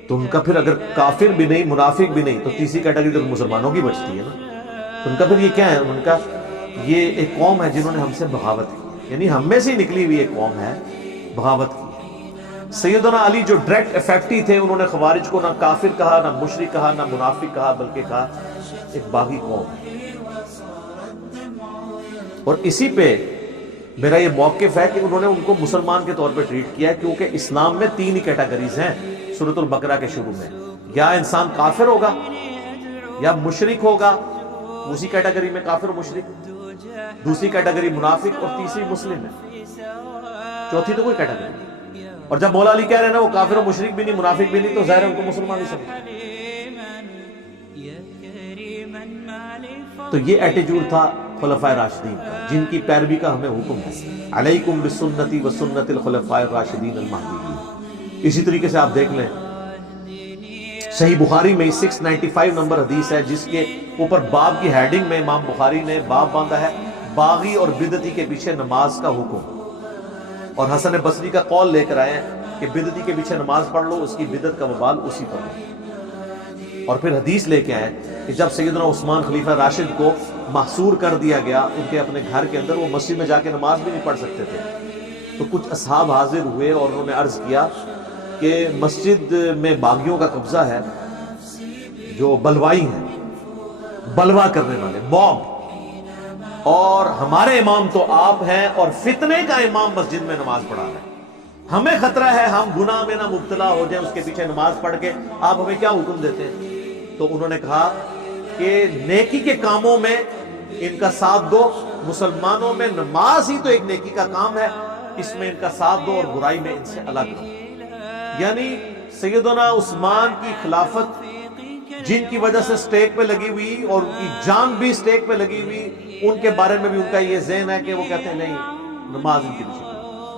تو ان کا پھر اگر کافر بھی نہیں منافق بھی نہیں تو تیسری کیٹیگری تو مسلمانوں کی بچتی ہے نا، تو ان کا پھر یہ کیا ہے؟ ان کا یہ ایک قوم ہے جنہوں نے ہم سے بغاوت کی، یعنی ہم میں سے نکلی ہوئی ایک قوم ہے، بغاوت کی۔ سیدنا علی جو ڈائریکٹ افیکٹی تھے، انہوں نے خوارج کو نہ کافر کہا، نہ مشرک کہا، نہ منافق کہا، بلکہ کہا ایک باغی قوم ہے۔ اور اسی پہ میرا یہ موقف ہے کہ انہوں نے ان کو مسلمان کے طور پہ ٹریٹ کیا ہے، کیونکہ اسلام میں 3 ہی کیٹیگریز ہیں سورۃ البقرہ کے شروع میں، یا انسان کافر ہوگا یا مشرک ہوگا، اسی کیٹیگری میں کافر و مشرک، دوسری کیٹیگری منافق اور تیسری مسلم ہے، چوتھی تو کوئی کیٹیگری نہیں۔ اور جب مولا علی کہہ رہے ہیں نا وہ کافر و مشرک بھی نہیں منافق بھی نہیں، تو ظاہر ہے ان کو مسلمان ہی سمجھتے۔ تو یہ ایٹیٹیوڈ تھا خلفائے راشدین کا، جن کی پیروی کا ہمیں حکم ہے، علیکم بسنتی وسنت الخلفاء الراشدین المہدیین۔ اسی طریقے سے آپ دیکھ لیں صحیح بخاری میں 695 نمبر حدیث ہے، جس کے اوپر باب کی ہیڈنگ میں امام بخاری نے باب باندھا ہے باغی اور بدعتی کے پیچھے نماز کا حکم، اور حسن بصری کا قول لے کر آئے ہیں کہ بدعتی کے پیچھے نماز پڑھ لو، اس کی بدعت کا وبال اسی پر لو۔ اور پھر حدیث لے کے آئے کہ جب سیدنا عثمان خلیفہ راشد کو محصور کر دیا گیا ان کے اپنے گھر کے اندر، وہ مسجد میں جا کے نماز بھی نہیں پڑھ سکتے تھے، تو کچھ اصحاب حاضر ہوئے اور انہوں نے عرض کیا کہ مسجد میں باغیوں کا قبضہ ہے، جو بلوائی ہیں، بلوا کرنے والے، موب، اور ہمارے امام تو آپ ہیں اور فتنے کا امام مسجد میں نماز پڑھا رہے ہیں، ہمیں خطرہ ہے ہم گناہ میں نہ مبتلا ہو جائیں اس کے پیچھے نماز پڑھ کے، آپ ہمیں کیا حکم دیتے ہیں؟ تو انہوں نے کہا کہ نیکی کے کاموں میں ان کا ساتھ دو، مسلمانوں میں نماز ہی تو ایک نیکی کا کام ہے، اس میں ان کا ساتھ دو اور برائی میں ان سے الگ رہو۔ یعنی سیدنا عثمان کی خلافت جن کی وجہ سے سٹیک پہ لگی ہوئی اور ان کی جان بھی سٹیک پہ لگی ہوئی، ان کے بارے میں بھی ان کا یہ ذہن ہے کہ وہ کہتے ہیں نہیں نماز ان کے پیچھے۔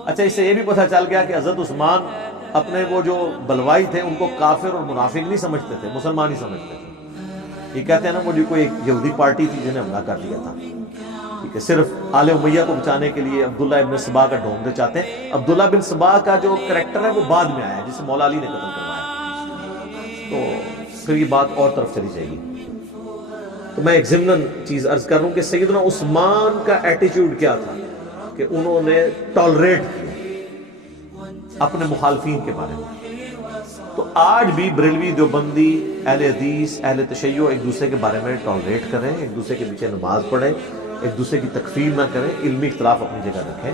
اچھا، اس سے یہ بھی پتہ چل گیا کہ حضرت عثمان اپنے وہ جو بلوائی تھے ان کو کافر اور منافق نہیں سمجھتے تھے، مسلمان ہی سمجھتے تھے۔ یہ کہتے ہیں نا وہ کوئی ایک یہودی پارٹی تھی جنہیں حملہ کر دیا تھا، ٹھیک ہے، صرف آل امیہ کو بچانے کے لیے عبداللہ ابن سبا کا ڈھونڈے چاہتے ہیں۔ عبداللہ بن سبا کا جو کریکٹر ہے وہ بعد میں آیا ہے، جسے مولا علی نے قتل کروایا، تو پھر یہ بات اور طرف چلی جائے گی۔ تو میں ایک ضمناً چیز عرض کر رہا ہوں کہ سیدنا عثمان کا ایٹیٹیوڈ کیا تھا کہ انہوں نے ٹالریٹ کیا اپنے مخالفین کے بارے میں۔ تو آج بھی بریلوی، دیوبندی، اہل حدیث، اہل تشیع ایک دوسرے کے بارے میں ٹالریٹ کریں، ایک دوسرے کے پیچھے نماز پڑھیں، ایک دوسرے کی تکفیر نہ کریں، علمی اختلاف اپنی جگہ رکھیں،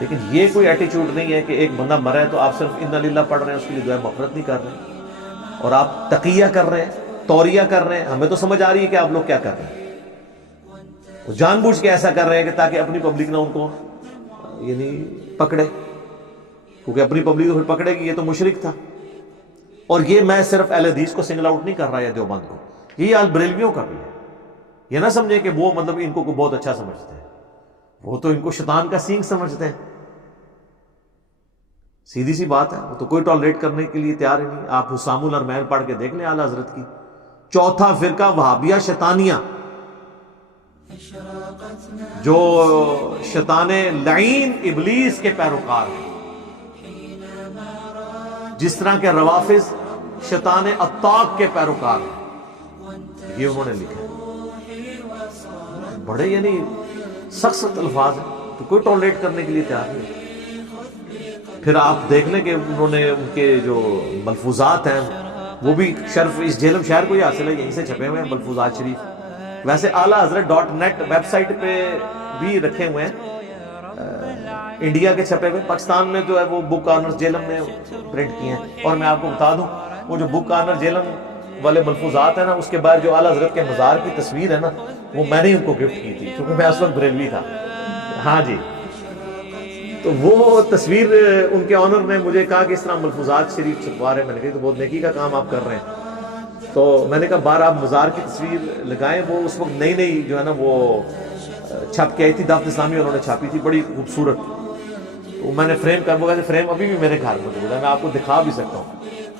لیکن یہ کوئی ایٹیٹیوڈ نہیں ہے کہ ایک بندہ مرا ہے تو آپ صرف انا للہ پڑھ رہے ہیں، اس کے لیے دعائے مغفرت نہیں کر رہے ہیں، اور آپ تقیہ کر رہے ہیں، توریہ کر رہے ہیں۔ ہمیں تو سمجھ آ رہی ہے کہ آپ لوگ کیا کر رہے ہیں، وہ جان بوجھ کے ایسا کر رہے ہیں کہ تاکہ اپنی پبلک نہ ان کو یعنی پکڑے، کیونکہ اپنی پبلک تو پھر پکڑے گی، یہ تو مشرک تھا۔ اور یہ میں صرف اہل حدیث کو سنگل آؤٹ نہیں کر رہا یا دیوبند کو، یہ حال بریلویوں کا بھی ہے۔ یہ نہ سمجھیں کہ وہ مطلب ان کو بہت اچھا سمجھتے ہیں، وہ تو ان کو شیطان کا سینگ سمجھتے ہیں. سیدھی سی بات ہے، وہ تو کوئی ٹالریٹ کرنے کے لیے تیار ہی نہیں. آپ حسام الحرمین پڑھ کے دیکھ لیں اعلیٰ حضرت کی. چوتھا فرقہ وہابیہ شیطانیہ، جو شیطان لعین ابلیس کے پیروکار ہیں، جس طرح کے روافض شیطان عطاق کے پیروکار ہیں. یہ انہوں نے لکھا ہے. بڑے یعنی سخت سخت الفاظ ہیں، تو کوئی ٹالریٹ کرنے کے لیے تیار نہیں. پھر آپ دیکھ لیں کہ انہوں نے ان کے جو ملفوظات ہیں وہ بھی شرف اس جہلم شہر کو ہی حاصل ہے، یہیں سے چھپے ہوئے ہیں ملفوظات شریف. ویسے اعلیٰ حضرت .net ویب سائٹ پہ بھی رکھے ہوئے ہیں، انڈیا کے چھپے ہوئے. پاکستان میں جو ہے وہ بک آنرز جہلم نے پرنٹ کیے ہیں. اور میں آپ کو بتا دوں، وہ جو بک آنر جہلم والے ملفوظات ہیں نا، اس کے بعد جو اعلیٰ حضرت کے مزار کی تصویر ہے نا، وہ میں نے ان کو گفٹ کی تھی کیونکہ میں اس وقت بریلوی تھا. ہاں جی، تو وہ تصویر ان کے آنر نے مجھے کہا کہ اس طرح ملفوظات شریف چھپوا رہے ہیں. میں نے کہا تو بہت نیکی کا کام آپ کر رہے ہیں. تو میں نے کہا بار آپ مزار کی تصویر لگائیں. وہ اس وقت نئی نئی جو ہے نا وہ چھپ کے آئی تھی، دعوت اسلامی انہوں نے چھاپی تھی، بڑی خوبصورت. تو میں نے فریم کر، وہ فریم ابھی بھی میرے گھر موجود ہے، میں آپ کو دکھا بھی سکتا ہوں.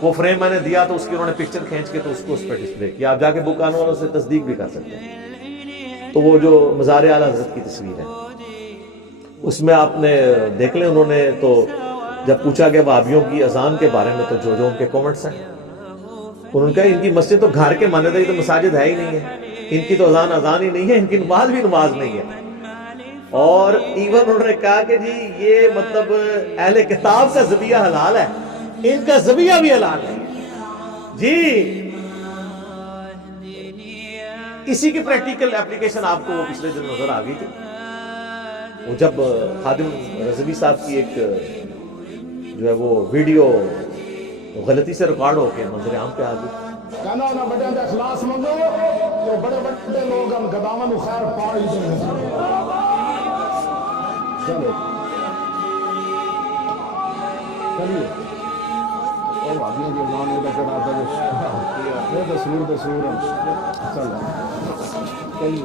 وہ فریم میں نے دیا تو اس کی انہوں نے پکچر کھینچ کے تو اس کو اس پہ ڈسپلے کیا. آپ جا کے بک آنے والوں سے تصدیق بھی کر سکتے ہیں. تو وہ جو مزار اعلیٰ حضرت کی تصویر ہے اس میں آپ نے دیکھ لیں. انہوں نے تو جب پوچھا گیا وہابیوں کی اذان کے بارے میں تو جو ان کے کومنٹس ہیں، انہوں نے کہا ان کی مسجد تو گھر کے مانند ہے، یہ تو مساجد ہے ہی نہیں ہے. ان کی تو اذان ہی نہیں ہے، ان کی نماز بھی نماز نہیں ہے. اور ایون انہوں نے کہا کہ جی یہ مطلب اہل کتاب کا ذبیحہ حلال ہے، ان کا ذبیحہ بھی حلال ہے. جی اسی کی پریکٹیکل اپلیکیشن آپ کو پچھلے دن نظر آ گئی تھی. وہ جب خادم رضوی صاحب کی ایک جو ہے وہ ویڈیو غلطی سے ریکارڈ ہو کے منظر عام پہ آ گئی. کہنا ہونا بڑے دے اخلاص منگو تو بڑے بڑے لوگ ہم گداواں نو خیر پا ہی دیں گے. چلو چلیے اور آدمی کے نام یہ لگا رہا تھا یہ تصویر چلو چلیے.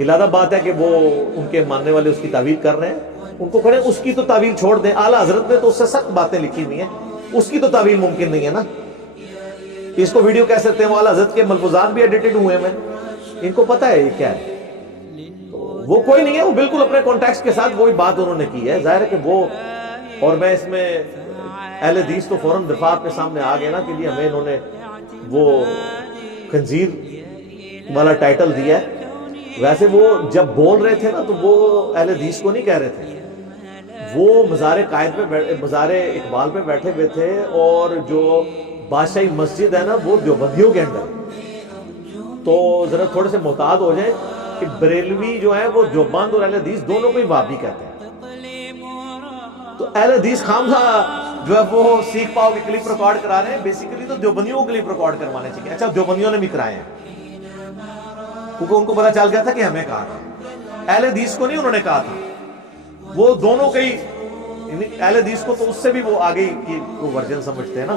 لہٰذا بات ہے کہ وہ ان کے ماننے والے اس کی تعویل کر رہے ہیں، ان کو کھڑے اس کی تو تعویل چھوڑ دیں. اعلیٰ حضرت نے تو اس سے سخت باتیں لکھی ہوئی ہیں، اس کی تو تعویل ممکن نہیں ہے نا. اس کو ویڈیو کہہ سکتے ہیں، وہ اعلیٰ حضرت کے ملفوظات بھی ایڈیٹڈ ہوئے ہیں، ان کو پتہ ہے یہ کیا ہے. تو وہ کوئی نہیں ہے، وہ بالکل اپنے کانٹیکسٹ کے ساتھ وہی بات انہوں نے کی ہے. ظاہر ہے کہ وہ، اور میں اس میں اہل حدیث تو فوراً دفاع کے سامنے آ گئے نا کہ ہمیں انہوں نے وہ خنزیر والا ٹائٹل دیا ہے. ویسے وہ جب بول رہے تھے نا تو وہ اہل حدیث کو نہیں کہہ رہے تھے، وہ مزار قائد پہ، مزار اقبال پہ بیٹھے ہوئے تھے. اور جو بادشاہی مسجد ہے نا وہ دیوبندیوں کے اندر ہے. تو ذرا تھوڑے سے محتاط ہو جائیں کہ بریلوی جو ہے وہ دیوبند اور اہل حدیث دونوں کو ہی وہابی کہتے ہیں. تو اہل حدیث خامخواہ جو ہے وہ سیکھ پاؤ کے کلپ ریکارڈ کرا رہے ہیں. بیسیکلی تو دیوبندیوں کو کلپ ریکارڈ کروانے چاہیے. اچھا دیوبندیوں نے بھی کرائے ہیں کیونکہ ان کو پتا چل گیا تھا کہ ہمیں کہا تھا. اہل حدیث کو نہیں انہوں نے کہا تھا، وہ دونوں کے ہی. اہل حدیث کو تو اس سے بھی وہ آگے کی ورژن سمجھتے ہیں نا.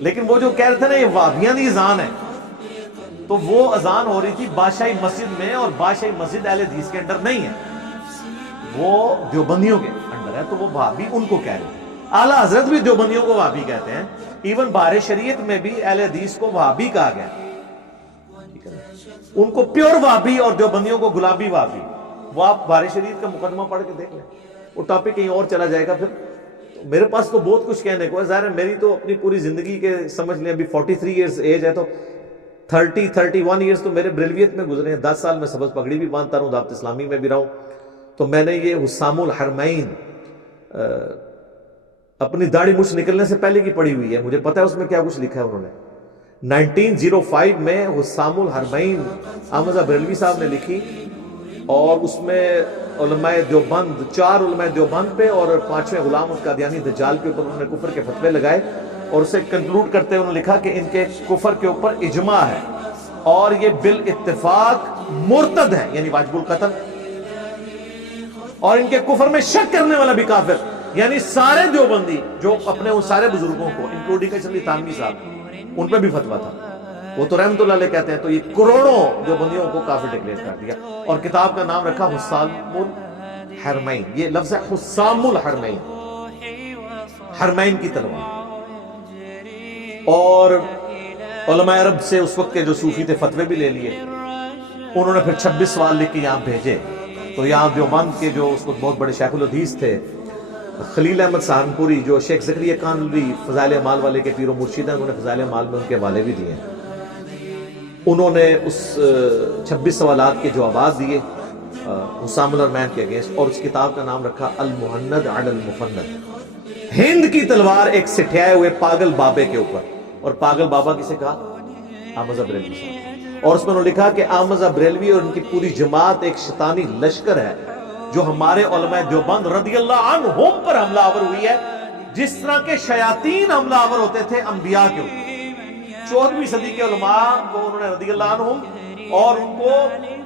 لیکن وہ جو کہہ رہے تھے نا یہ وہابیاں دی اذان ہے، تو وہ اذان ہو رہی تھی بادشاہی مسجد میں، اور بادشاہی مسجد اہل حدیث کے اندر نہیں ہے، وہ دیوبندیوں کے اندر ہے. تو وہ وہابی ان کو کہہ رہے تھے. اعلیٰ حضرت بھی دیوبندیوں کو وہابی کہتے ہیں. ایون بار شریعت میں بھی اہل حدیث کو وہابی کہا گیا، ان کو پیور وہابی اور دیوبندیوں کو گلابی وہابی. وہ آپ بار شریعت کا مقدمہ پڑھ کے دیکھ لیں، وہ ٹاپک کہیں اور چلا جائے گا. پھر میرے پاس تو بہت کچھ کہنے کو ہے. ظاہر ہے میری تو اپنی پوری زندگی کے سمجھ لیں ابھی 43 ایئرز ایج ہے، تو 31 ایئرز تو میرے بریلویت میں گزرے ہیں. 10 سال میں سبز پگڑی بھی باندھتا رہوں، دعوت اسلامی میں بھی رہا ہوں. تو میں نے یہ حسام الحرمین اپنی داڑھی مچھ نکلنے سے پہلے کی پڑھی ہوئی ہے. مجھے پتا ہے اس میں کیا کچھ لکھا ہے. انہوں نے 1905 میں حسام الحرمین احمد بریلوی صاحب نے لکھی، اور اس میں علماء دیوبند، 4 علماء دیوبند پہ اور 5ویں غلام القادیانی دجال کے اوپر انہوں نے کفر کے فتوے لگائے. اور اسے کنکلوڈ کرتے انہوں نے لکھا کہ ان کے کفر کے اوپر اجماع ہے، اور یہ بالاتفاق مرتد ہے، یعنی واجب القتل، اور ان کے کفر میں شک کرنے والا بھی کافر. یعنی سارے دیوبندی جو اپنے ان سارے بزرگوں کو انکلوڈنگ ایچ تھانوی صاحب ان پہ بھی فتویٰ تھا، وہ تو رحمت اللہ علیہ کہتے ہیں، تو یہ کروڑوں دیوبندیوں کو کافر ڈکلیئر کر دیا، اور کتاب کا نام رکھا حسام الحرمین. یہ لفظ ہے حسام الحرمین، حرمین کی تلوار. اور علماء عرب سے اس وقت کے جو صوفی تھے فتوے بھی لے لیے. انہوں نے پھر 26 سوال لکھ کے یہاں بھیجے. تو یہاں دیوبند کے جو اس وقت بہت بڑے شیخ الحدیث تھے خلیل احمد سہارنپوری، جو شیخ زکریا کانوری فضائل اعمال والے کے پیر و مرشد ہیں، انہوں نے فضائل اعمال میں ان کے حوالے بھی دیے. انہوں نے اس 26 سوالات کے جوابات دیے حسام الحرمین کے اگینسٹ، اور اس کتاب کا نام رکھا المہند علی المفند، ہند کی تلوار ایک سٹھیائے ہوئے پاگل بابے کے اوپر. اور پاگل بابا کسے کہا؟ احمد بریلوی صاحب. اور اس میں انہوں نے لکھا کہ احمد بریلوی اور ان کی پوری جماعت ایک شیطانی لشکر ہے جو ہمارے علماء دیوبند رضی اللہ عنہم پر حملہ آور ہوئی ہے، جس طرح کے شیاطین حملہ آور ہوتے تھے انبیاء کے اوپر. 14ویں صدی کے علماء کو انہوں نے رضی اللہ عنہم اور ان کو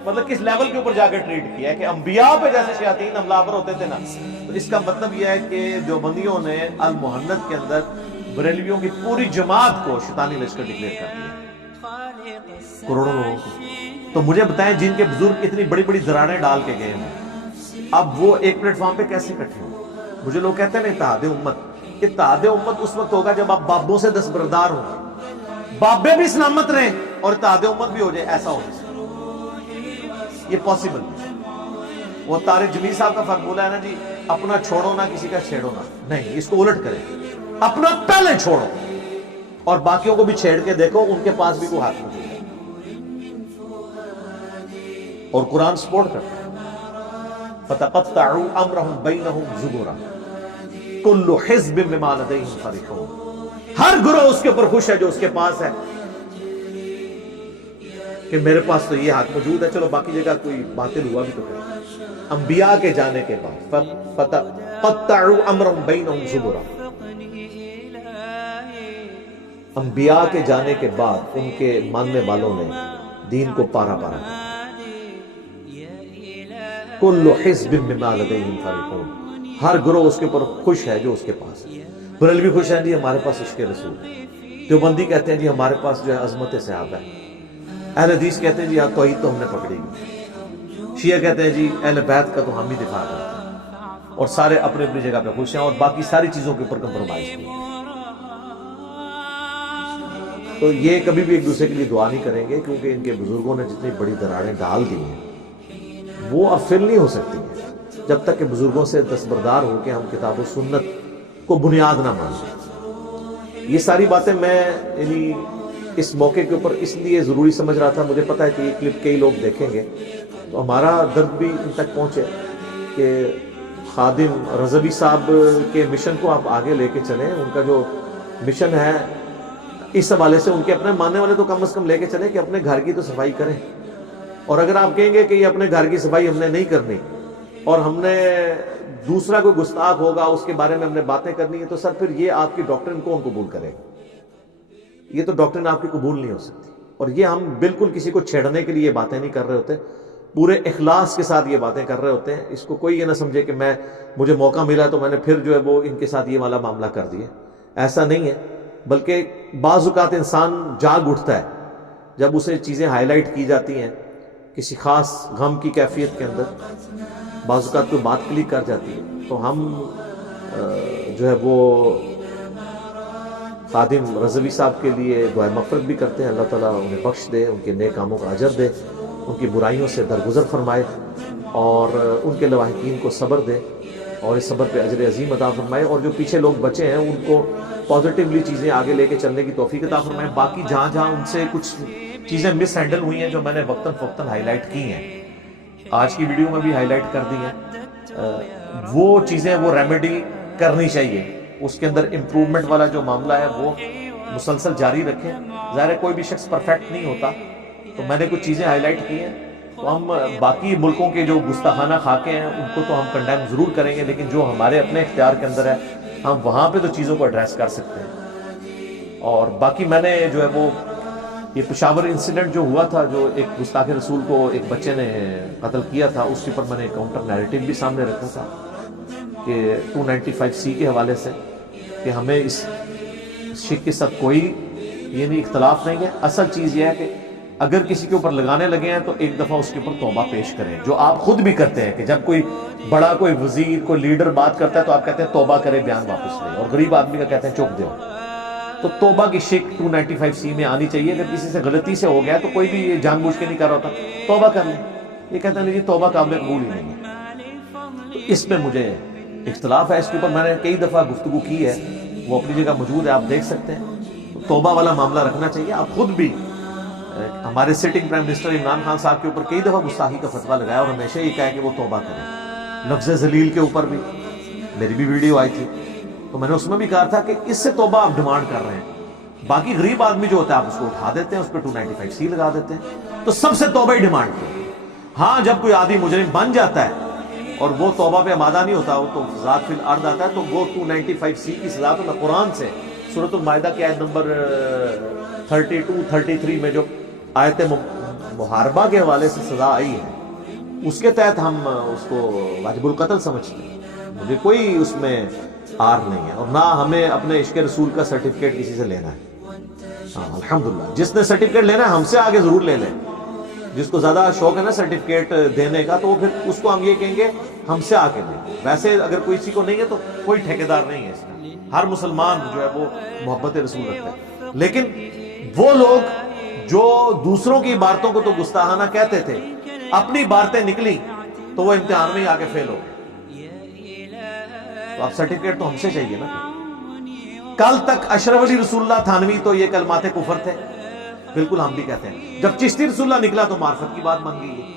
مطلب کس لیول کے اوپر جا کے ٹریٹ کیا ہے کہ انبیاء پہ جیسے شیاطین حملہ آور ہوتے تھے نا. تو اس کا مطلب یہ ہے کہ دیوبندیوں نے المہند کے اندر بریلویوں کی پوری جماعت کو شیطانی لشکر ڈکلیئر کر دیا، کروڑوں لوگوں کو. تو مجھے بتائیں جن کے بزرگ اتنی بڑی بڑی دراڑیں ڈال کے گئے ہیں، اب وہ ایک پلیٹ فارم پہ کیسے اکٹھے ہوں؟ مجھے لوگ کہتے ہیں نا اتحاد امت. اتحاد امت اس وقت ہوگا جب آپ بابوں سے دستبردار ہوں گے، بابے بھی سلامت رہیں اور اتحاد امت بھی ہو جائے. ایسا ہو یہ پاسبل نہیں. وہ طارق جمیل صاحب کا فارمولہ ہے نا جی، اپنا چھوڑو نہ کسی کا چھیڑو نہ. نہیں، اس کو الٹ کریں، اپنا پہلے چھوڑو اور باقیوں کو بھی چھیڑ کے دیکھو، ان کے پاس بھی کوئی ہاتھ موجود ہے. اور قرآن سپورٹ کرتا ہے فَتَقَطَّعُوا أَمْرَهُمْ بَيْنَهُمْ زُبُرًا كُلُّ حِزْبٍ بِمَا لَدَيْهِمْ فَرِحُونَ. ہر گروہ اس کے اوپر خوش ہے جو اس کے پاس ہے کہ میرے پاس تو یہ حق موجود ہے، چلو باقی جگہ کوئی باطل ہوا بھی تو کرے. انبیاء کے جانے کے بعد فَتَقَطَّعُوا أَمْرَهُمْ بَيْنَهُمْ زُبُرًا، انبیاء کے جانے کے بعد ان کے ماننے والوں نے دین کو پارا پارا کیا. کل حزب بما لدیہم فرحون، ہر گروہ اس کے اوپر خوش ہے جو اس کے پاس ہے. بریلوی خوش ہیں جی ہمارے پاس عشق رسول ہے. دیوبندی کہتے ہیں جی ہمارے پاس جو ہے عظمت صحابہ ہے. اہل حدیث کہتے ہیں جی توحید تو ہم نے پکڑی گئی. شیعہ کہتے ہیں جی اہل بیت کا تو ہم ہی دفاع کرتے ہیں. اور سارے اپنے اپنی جگہ پہ خوش ہیں اور باقی ساری چیزوں کے اوپر کمپرومائز کی. تو یہ کبھی بھی ایک دوسرے کے لیے دعا نہیں کریں گے، کیونکہ ان کے بزرگوں نے جتنی بڑی دراڑیں ڈال دی ہیں وہ اب فل نہیں ہو سکتی ہیں جب تک کہ بزرگوں سے دستبردار ہو کے ہم کتاب و سنت کو بنیاد نہ مان لیں. یہ ساری باتیں میں یعنی اس موقع کے اوپر اس لیے ضروری سمجھ رہا تھا. مجھے پتا ہے کہ یہ کلپ کئی لوگ دیکھیں گے تو ہمارا درد بھی ان تک پہنچے کہ خادم رضوی صاحب کے مشن کو آپ آگے لے کے چلیں. ان کا جو مشن ہے اس حوالے سے ان کے اپنے ماننے والے تو کم از کم لے کے چلیں کہ اپنے گھر کی تو صفائی کریں. اور اگر آپ کہیں گے کہ یہ اپنے گھر کی صفائی ہم نے نہیں کرنی اور ہم نے دوسرا کوئی گستاخ ہوگا اس کے بارے میں ہم نے باتیں کرنی ہے، تو سر پھر یہ آپ کی ڈاکٹرن کون قبول کرے گا؟ یہ تو ڈاکٹرن آپ کی قبول نہیں ہو سکتی. اور یہ ہم بالکل کسی کو چھیڑنے کے لیے یہ باتیں نہیں کر رہے ہوتے، پورے اخلاص کے ساتھ یہ باتیں کر رہے ہوتے ہیں. اس کو کوئی یہ نہ سمجھے کہ مجھے موقع ملا تو میں نے پھر جو ہے وہ ان کے ساتھ یہ والا معاملہ کر دیا. ایسا نہیں ہے، بلکہ بعض اوقات انسان جاگ اٹھتا ہے جب اسے چیزیں ہائی لائٹ کی جاتی ہیں کسی خاص غم کی کیفیت کے اندر. بعض اوقات کوئی بات کلک کر جاتی ہے تو ہم جو ہے وہ خادم رضوی صاحب کے لیے دعائے مغفرت بھی کرتے ہیں. اللہ تعالیٰ انہیں بخش دے، ان کے نیک کاموں کا اجر دے، ان کی برائیوں سے درگزر فرمائے اور ان کے لواحقین کو صبر دے اور اس صبر پہ اجر عظیم عطا فرمائے. اور جو پیچھے لوگ بچے ہیں ان کو پازیٹیولی چیزیں آگے لے کے چلنے کی توفیق عطا فرمائے. باقی جہاں جہاں ان سے کچھ چیزیں مس ہینڈل ہوئی ہیں جو میں نے وقتاً فوقتاً ہائی لائٹ کی ہیں، آج کی ویڈیو میں بھی ہائی لائٹ کر دی ہیں، وہ چیزیں وہ ریمیڈی کرنی چاہیے. اس کے اندر امپروومنٹ والا جو معاملہ ہے وہ مسلسل جاری رکھیں. ظاہر ہے کوئی بھی شخص پرفیکٹ نہیں ہوتا، تو میں نے کچھ چیزیں ہائی لائٹ کی ہیں. تو ہم باقی ملکوں کے جو گستاخانہ خاکے ہیں ان کو تو ہم کنڈیم ضرور کریں گے، لیکن جو ہمارے اپنے اختیار کے اندر ہے ہم وہاں پہ تو چیزوں کو ایڈریس کر سکتے ہیں. اور باقی میں نے جو ہے وہ یہ پشاور انسیڈنٹ جو ہوا تھا، جو ایک گستاخ رسول کو ایک بچے نے قتل کیا تھا، اس کے اوپر میں نے کاؤنٹر نیریٹو بھی سامنے رکھا تھا. کہ 295C کے حوالے سے کہ ہمیں اس شرک کے ساتھ کوئی یہ نہیں اختلاف نہیں ہے. اصل چیز یہ ہے کہ اگر کسی کے اوپر لگانے لگے ہیں تو ایک دفعہ اس کے اوپر توبہ پیش کریں, جو آپ خود بھی کرتے ہیں کہ جب کوئی بڑا کوئی وزیر کوئی لیڈر بات کرتا ہے تو آپ کہتے ہیں توبہ کرے, بیان واپس لے, اور غریب آدمی کا کہتے ہیں چپ دو. تو توبہ کی شک 295C میں آنی چاہیے. اگر کسی سے غلطی سے ہو گیا تو کوئی بھی یہ جان بوجھ کے نہیں کر رہا ہوتا, توبہ کر لیں. یہ کہتے ہیں نہیں جی توبہ قابل قبول ہی نہیں ہے. تو اس میں مجھے اختلاف ہے, اس کے اوپر میں نے کئی دفعہ گفتگو کی ہے, وہ اپنی جگہ موجود ہے, آپ دیکھ سکتے ہیں. تو توبہ والا معاملہ رکھنا چاہیے. آپ خود بھی ہمارے sitting prime minister Imran Khan صاحب کے اوپر کئی دفعہ گستاخی کا فتویٰ لگایا اور ہمیشہ یہ کہا کہ وہ توبہ کریں. لفظ ذلیل کے اوپر بھی میری بھی ویڈیو آئی تھی, تو میں نے اس میں بھی کہا تھا کہ اس سے توبہ آپ ڈیمانڈ کر رہے ہیں. باقی غریب آدمی جو ہوتا ہے آپ اس کو اٹھا دیتے ہیں, اس پہ 295C لگا دیتے ہیں. تو سب سے توبہ ہی ڈیمانڈ کی. ہاں جب کوئی عادی مجرم بن جاتا ہے اور وہ توبہ پہ آمادہ نہیں ہوتا, وہ تو ذات فی الارض آتا ہے, تو وہ 295C کی سزا تو قرآن سے سورۃ المائدہ کی آیت نمبر 32-33 میں جو آیت محاربہ کے حوالے سے سزا آئی ہے, اس کے تحت ہم اس کو واجب القتل سمجھتے ہیں. مجھے کوئی اس میں آر نہیں ہے, اور نہ ہمیں اپنے عشق رسول کا سرٹیفکیٹ کسی سے لینا ہے. ہاں الحمدللہ, جس نے سرٹیفکیٹ لینا ہے ہم سے آگے ضرور لے لیں. جس کو زیادہ شوق ہے نا سرٹیفکیٹ دینے کا, تو وہ پھر اس کو ہم یہ کہیں گے ہم سے آ کے دیں. ویسے اگر کوئی کسی کو نہیں ہے تو کوئی ٹھیکیدار نہیں ہے اس میں. ہر مسلمان جو ہے وہ محبت رسول رکھتا ہے. لیکن وہ لوگ جو دوسروں کی عبارتوں کو تو گستاخانہ کہتے تھے, اپنی باتیں نکلی تو وہ امتحان میں ہی آ کے فیل ہو گئے. تو اب سرٹیفکیٹ تو ہم سے چاہیے نا. کل تک اشرف علی رسول اللہ تھانوی تو یہ کلمات کفر تھے, بالکل ہم بھی کہتے ہیں. جب چشتی رسول اللہ نکلا تو معرفت کی بات بن گئی ہے.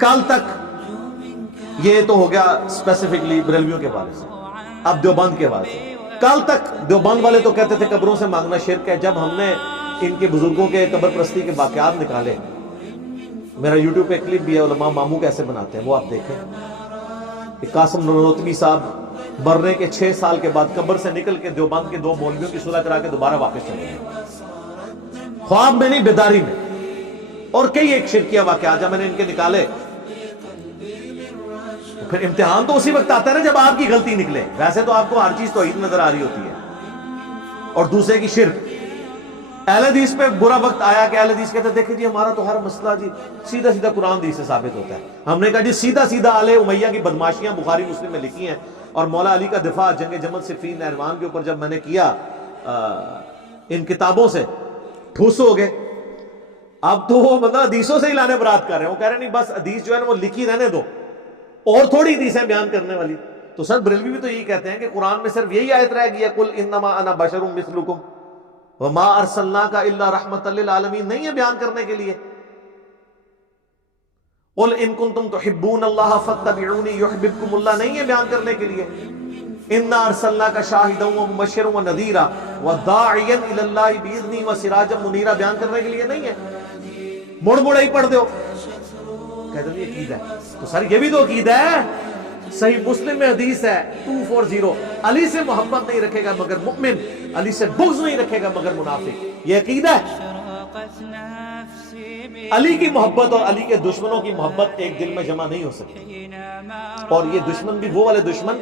کل تک یہ تو ہو گیا اسپیسیفکلی بریلویوں کے بارے سے, اب دیوبند کے بارے سے. کل تک دیوبند والے تو کہتے تھے قبروں سے مانگنا شرک ہے. جب ہم نے ان کے بزرگوں کے قبر پرستی کے واقعات نکالے, میرا یوٹیوب پہ کلپ بھی ہے علماء ماموں کیسے بناتے ہیں, وہ آپ دیکھیں. قاسم نانوتوی صاحب مرنے کے 6 سال کے بعد قبر سے نکل کے دیوبند کے 2 مولویوں کی صلح کرا کے دوبارہ واپس چلے گئے, خواب میں نہیں بیداری میں. اور کئی ایک شرکیہ واقعات جب میں نے ان کے نکالے, پھر امتحان تو اسی وقت آتا ہے نا جب آپ کی غلطی نکلے. ویسے تو آپ کو ہر چیز توحید نظر آ رہی ہوتی ہے, اور دوسرے کی شرک. اہل حدیث پہ برا وقت آیا کہ اہل حدیث کہتے ہیں دیکھیں جی ہمارا تو ہر مسئلہ جی سیدھا سیدھا قرآن حدیث سے ثابت ہوتا ہے. ہم نے کہا جی سیدھا سیدھا آل امیہ کی بدماشیاں بخاری مسلم میں لکھی ہیں, اور مولا علی کا دفاع جنگ جمل صفین نہروان کے اوپر جب میں نے کیا ان کتابوں سے, ٹھوس ہو گئے. اب تو وہ مطلب حدیثوں سے ہی لانے برات کر رہے ہیں. وہ کہہ رہے ہیں نہیں بس حدیث جو ہے نا وہ لکھی رہنے دو, اور تھوڑی حدیثیں بیان کرنے والی. تو سر بریلوی بھی تو یہی کہتے ہیں کہ قرآن میں صرف یہی آیت رہ گئی ہے قل انما انا بشر مثلکم وما ارسلناک الا رحمۃ للعالمین, نہیں ہے بیان کرنے کے لیے. قل ان کنتم تحبون اللہ فاتبعونی یحببکم اللہ, نہیں ہے بیان کرنے کے لیے. انا ارسلناک شاہدا ومبشرا ونذیرا وداعیا الی اللہ باذنہ وسراجا منیرا, بیان کرنے کے لیے نہیں ہے. مڑ مڑ ہی پڑھ دو, کہتے ہیں یہ عقیدہ ہے. تو سر یہ بھی تو عقیدہ ہے. صحیح مسلم میں حدیث ہے 240, علی سے محبت نہیں رکھے گا مگر مؤمن, علی سے بغض نہیں رکھے گا مگر منافق. یہ عقیدہ ہے. علی کی محبت اور علی کے دشمنوں کی محبت ایک دل میں جمع نہیں ہو سکتی. اور یہ دشمن بھی وہ والے دشمن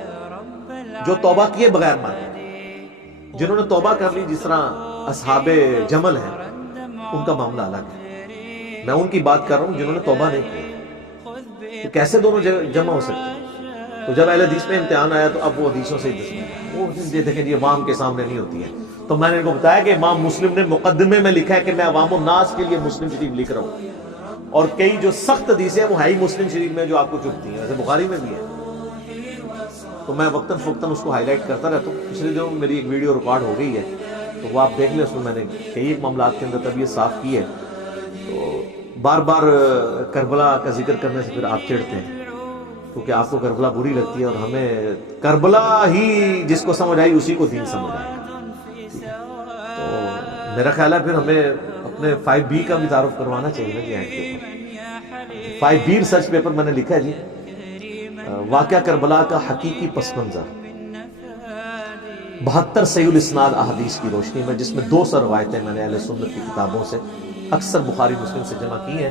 جو توبہ کیے بغیر مارے, جنہوں نے توبہ کر لی, جس طرح اصحاب جمل ہیں, ان کا معاملہ الگ ہے. میں ان کی بات کر رہا ہوں جنہوں نے توبہ نہیں کی. تو کیسے دونوں جمع ہو سکتے ہیں؟ تو جب اہل حدیث میں امتحان آیا تو اب وہ حدیثوں سے ہی دشمن, وہ دیکھیں جی عوام کے سامنے نہیں ہوتی ہے. تو میں نے ان کو بتایا کہ امام مسلم نے مقدمے میں لکھا ہے کہ میں عوام الناس کے لیے مسلم شریف لکھ رہا ہوں, اور کئی جو سخت حدیثیں ہیں وہ ہے ہی مسلم شریف میں جو آپ کو چبھتی ہیں, ویسے بخاری میں بھی ہے. تو میں وقتاً فوقتاً اس کو ہائی لائٹ کرتا رہتا ہوں. پچھلے دنوں میری ایک ویڈیو ریکارڈ ہو گئی ہے, تو وہ آپ دیکھ لیں. اس میں میں نے کئی معاملات کے اندر طبیعت صاف کی ہے. تو بار بار کربلا کا ذکر کرنے سے پھر آپ چڑھتے ہیں, کیونکہ آپ کو کربلا بری لگتی ہے, اور ہمیں کربلا ہی جس کو سمجھ آئی اسی کو دین سمجھ آئے. تو میرا خیال ہے پھر ہمیں اپنے 5B کا بھی تعارف کروانا چاہیے نا جی. اینڈ کے 5B ریسرچ پیپر میں نے لکھا ہے جی, واقعہ کربلا کا حقیقی پس منظر 72 صحیح الاسناد احادیث کی روشنی میں, جس میں 200 روایتیں میں نے اہل سنت کی کتابوں سے اکثر بخاری مسلم سے جمع کی ہیں.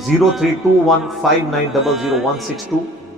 032159000162।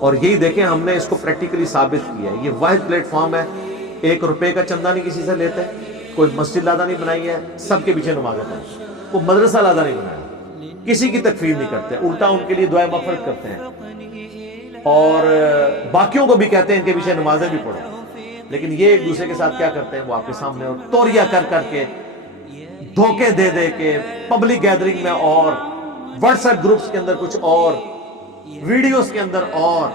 اور یہی دیکھیں ہم نے اس کو پریکٹیکلی ثابت کیا ہے. یہ واحد پلیٹ فارم ہے, 1 روپے کا چندہ نہیں کسی سے لیتے, کوئی مسجد لادہ نہیں بنائی ہے, سب کے پیچھے نمازیں پڑھتے, کوئی مدرسہ لادہ نہیں بنایا, کسی کی تکفیر نہیں کرتے, الٹا ان کے لیے دعائیں مغفرت کرتے ہیں, اور باقیوں کو بھی کہتے ہیں ان کے پیچھے نمازیں بھی پڑھو. لیکن یہ ایک دوسرے کے ساتھ کیا کرتے ہیں, وہ آپ کے سامنے اور توریہ کر کے, دھوکے دے کے, پبلک گیدرنگ میں اور واٹس ایپ گروپس کے اندر کچھ اور, ویڈیوز کے اندر اور.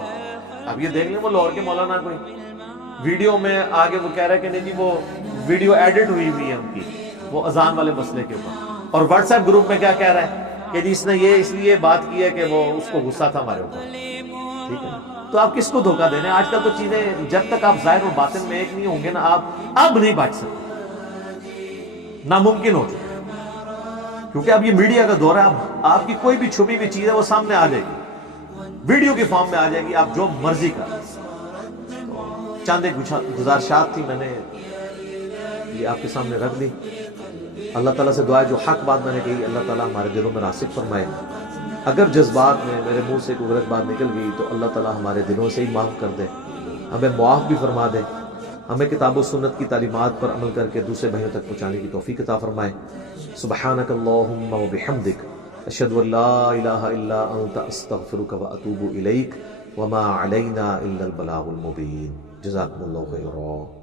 اب یہ دیکھ لیں وہ لاہور کے مولانا کوئی ویڈیو میں آگے وہ کہہ رہا ہے کہ نہیں جی وہ ویڈیو ایڈٹ ہوئی ہے ان کی, وہ اذان والے مسئلے کے اوپر, اور واٹس ایپ گروپ میں کیا کہہ رہا ہے کہ جی اس نے یہ اس لیے بات کی ہے کہ وہ اس کو غصہ تھا ہمارے اوپر. ٹھیک ہے, تو آپ کس کو دھوکہ دینے؟ آج کل تو چیزیں جب تک آپ ظاہر اور باطن میں ایک نہیں ہوں گے نا, آپ اب نہیں بچ سکتے, ناممکن ہو چکا ہے, کیونکہ اب یہ میڈیا کا دور ہے. اب آپ کی کوئی بھی چھپی ہوئی چیز ہے وہ سامنے آ جائے گی, ویڈیو کی فارم میں آ جائے گی, آپ جو مرضی کر. چاند ایک گزارشات تھی, میں نے یہ آپ کے سامنے رکھ دی. اللہ تعالیٰ سے دعا ہے جو حق بات میں نے کہی اللہ تعالیٰ ہمارے دلوں میں راسخ فرمائے. اگر جذبات میں میرے منہ سے کوئی غلط بات نکل گئی تو اللہ تعالیٰ ہمارے دلوں سے ہی معاف کر دے, ہمیں معاف بھی فرما دے, ہمیں کتاب و سنت کی تعلیمات پر عمل کر کے دوسرے بھائیوں تک پہنچانے کی توفیق عطا فرمائے. سبحانک اللہم و بحمدک, اشہد ان لا الہ الا انت, استغفرک و اتوب الیک, وما علینا الا البلاغ المبین. جزاکم اللہ خیرا.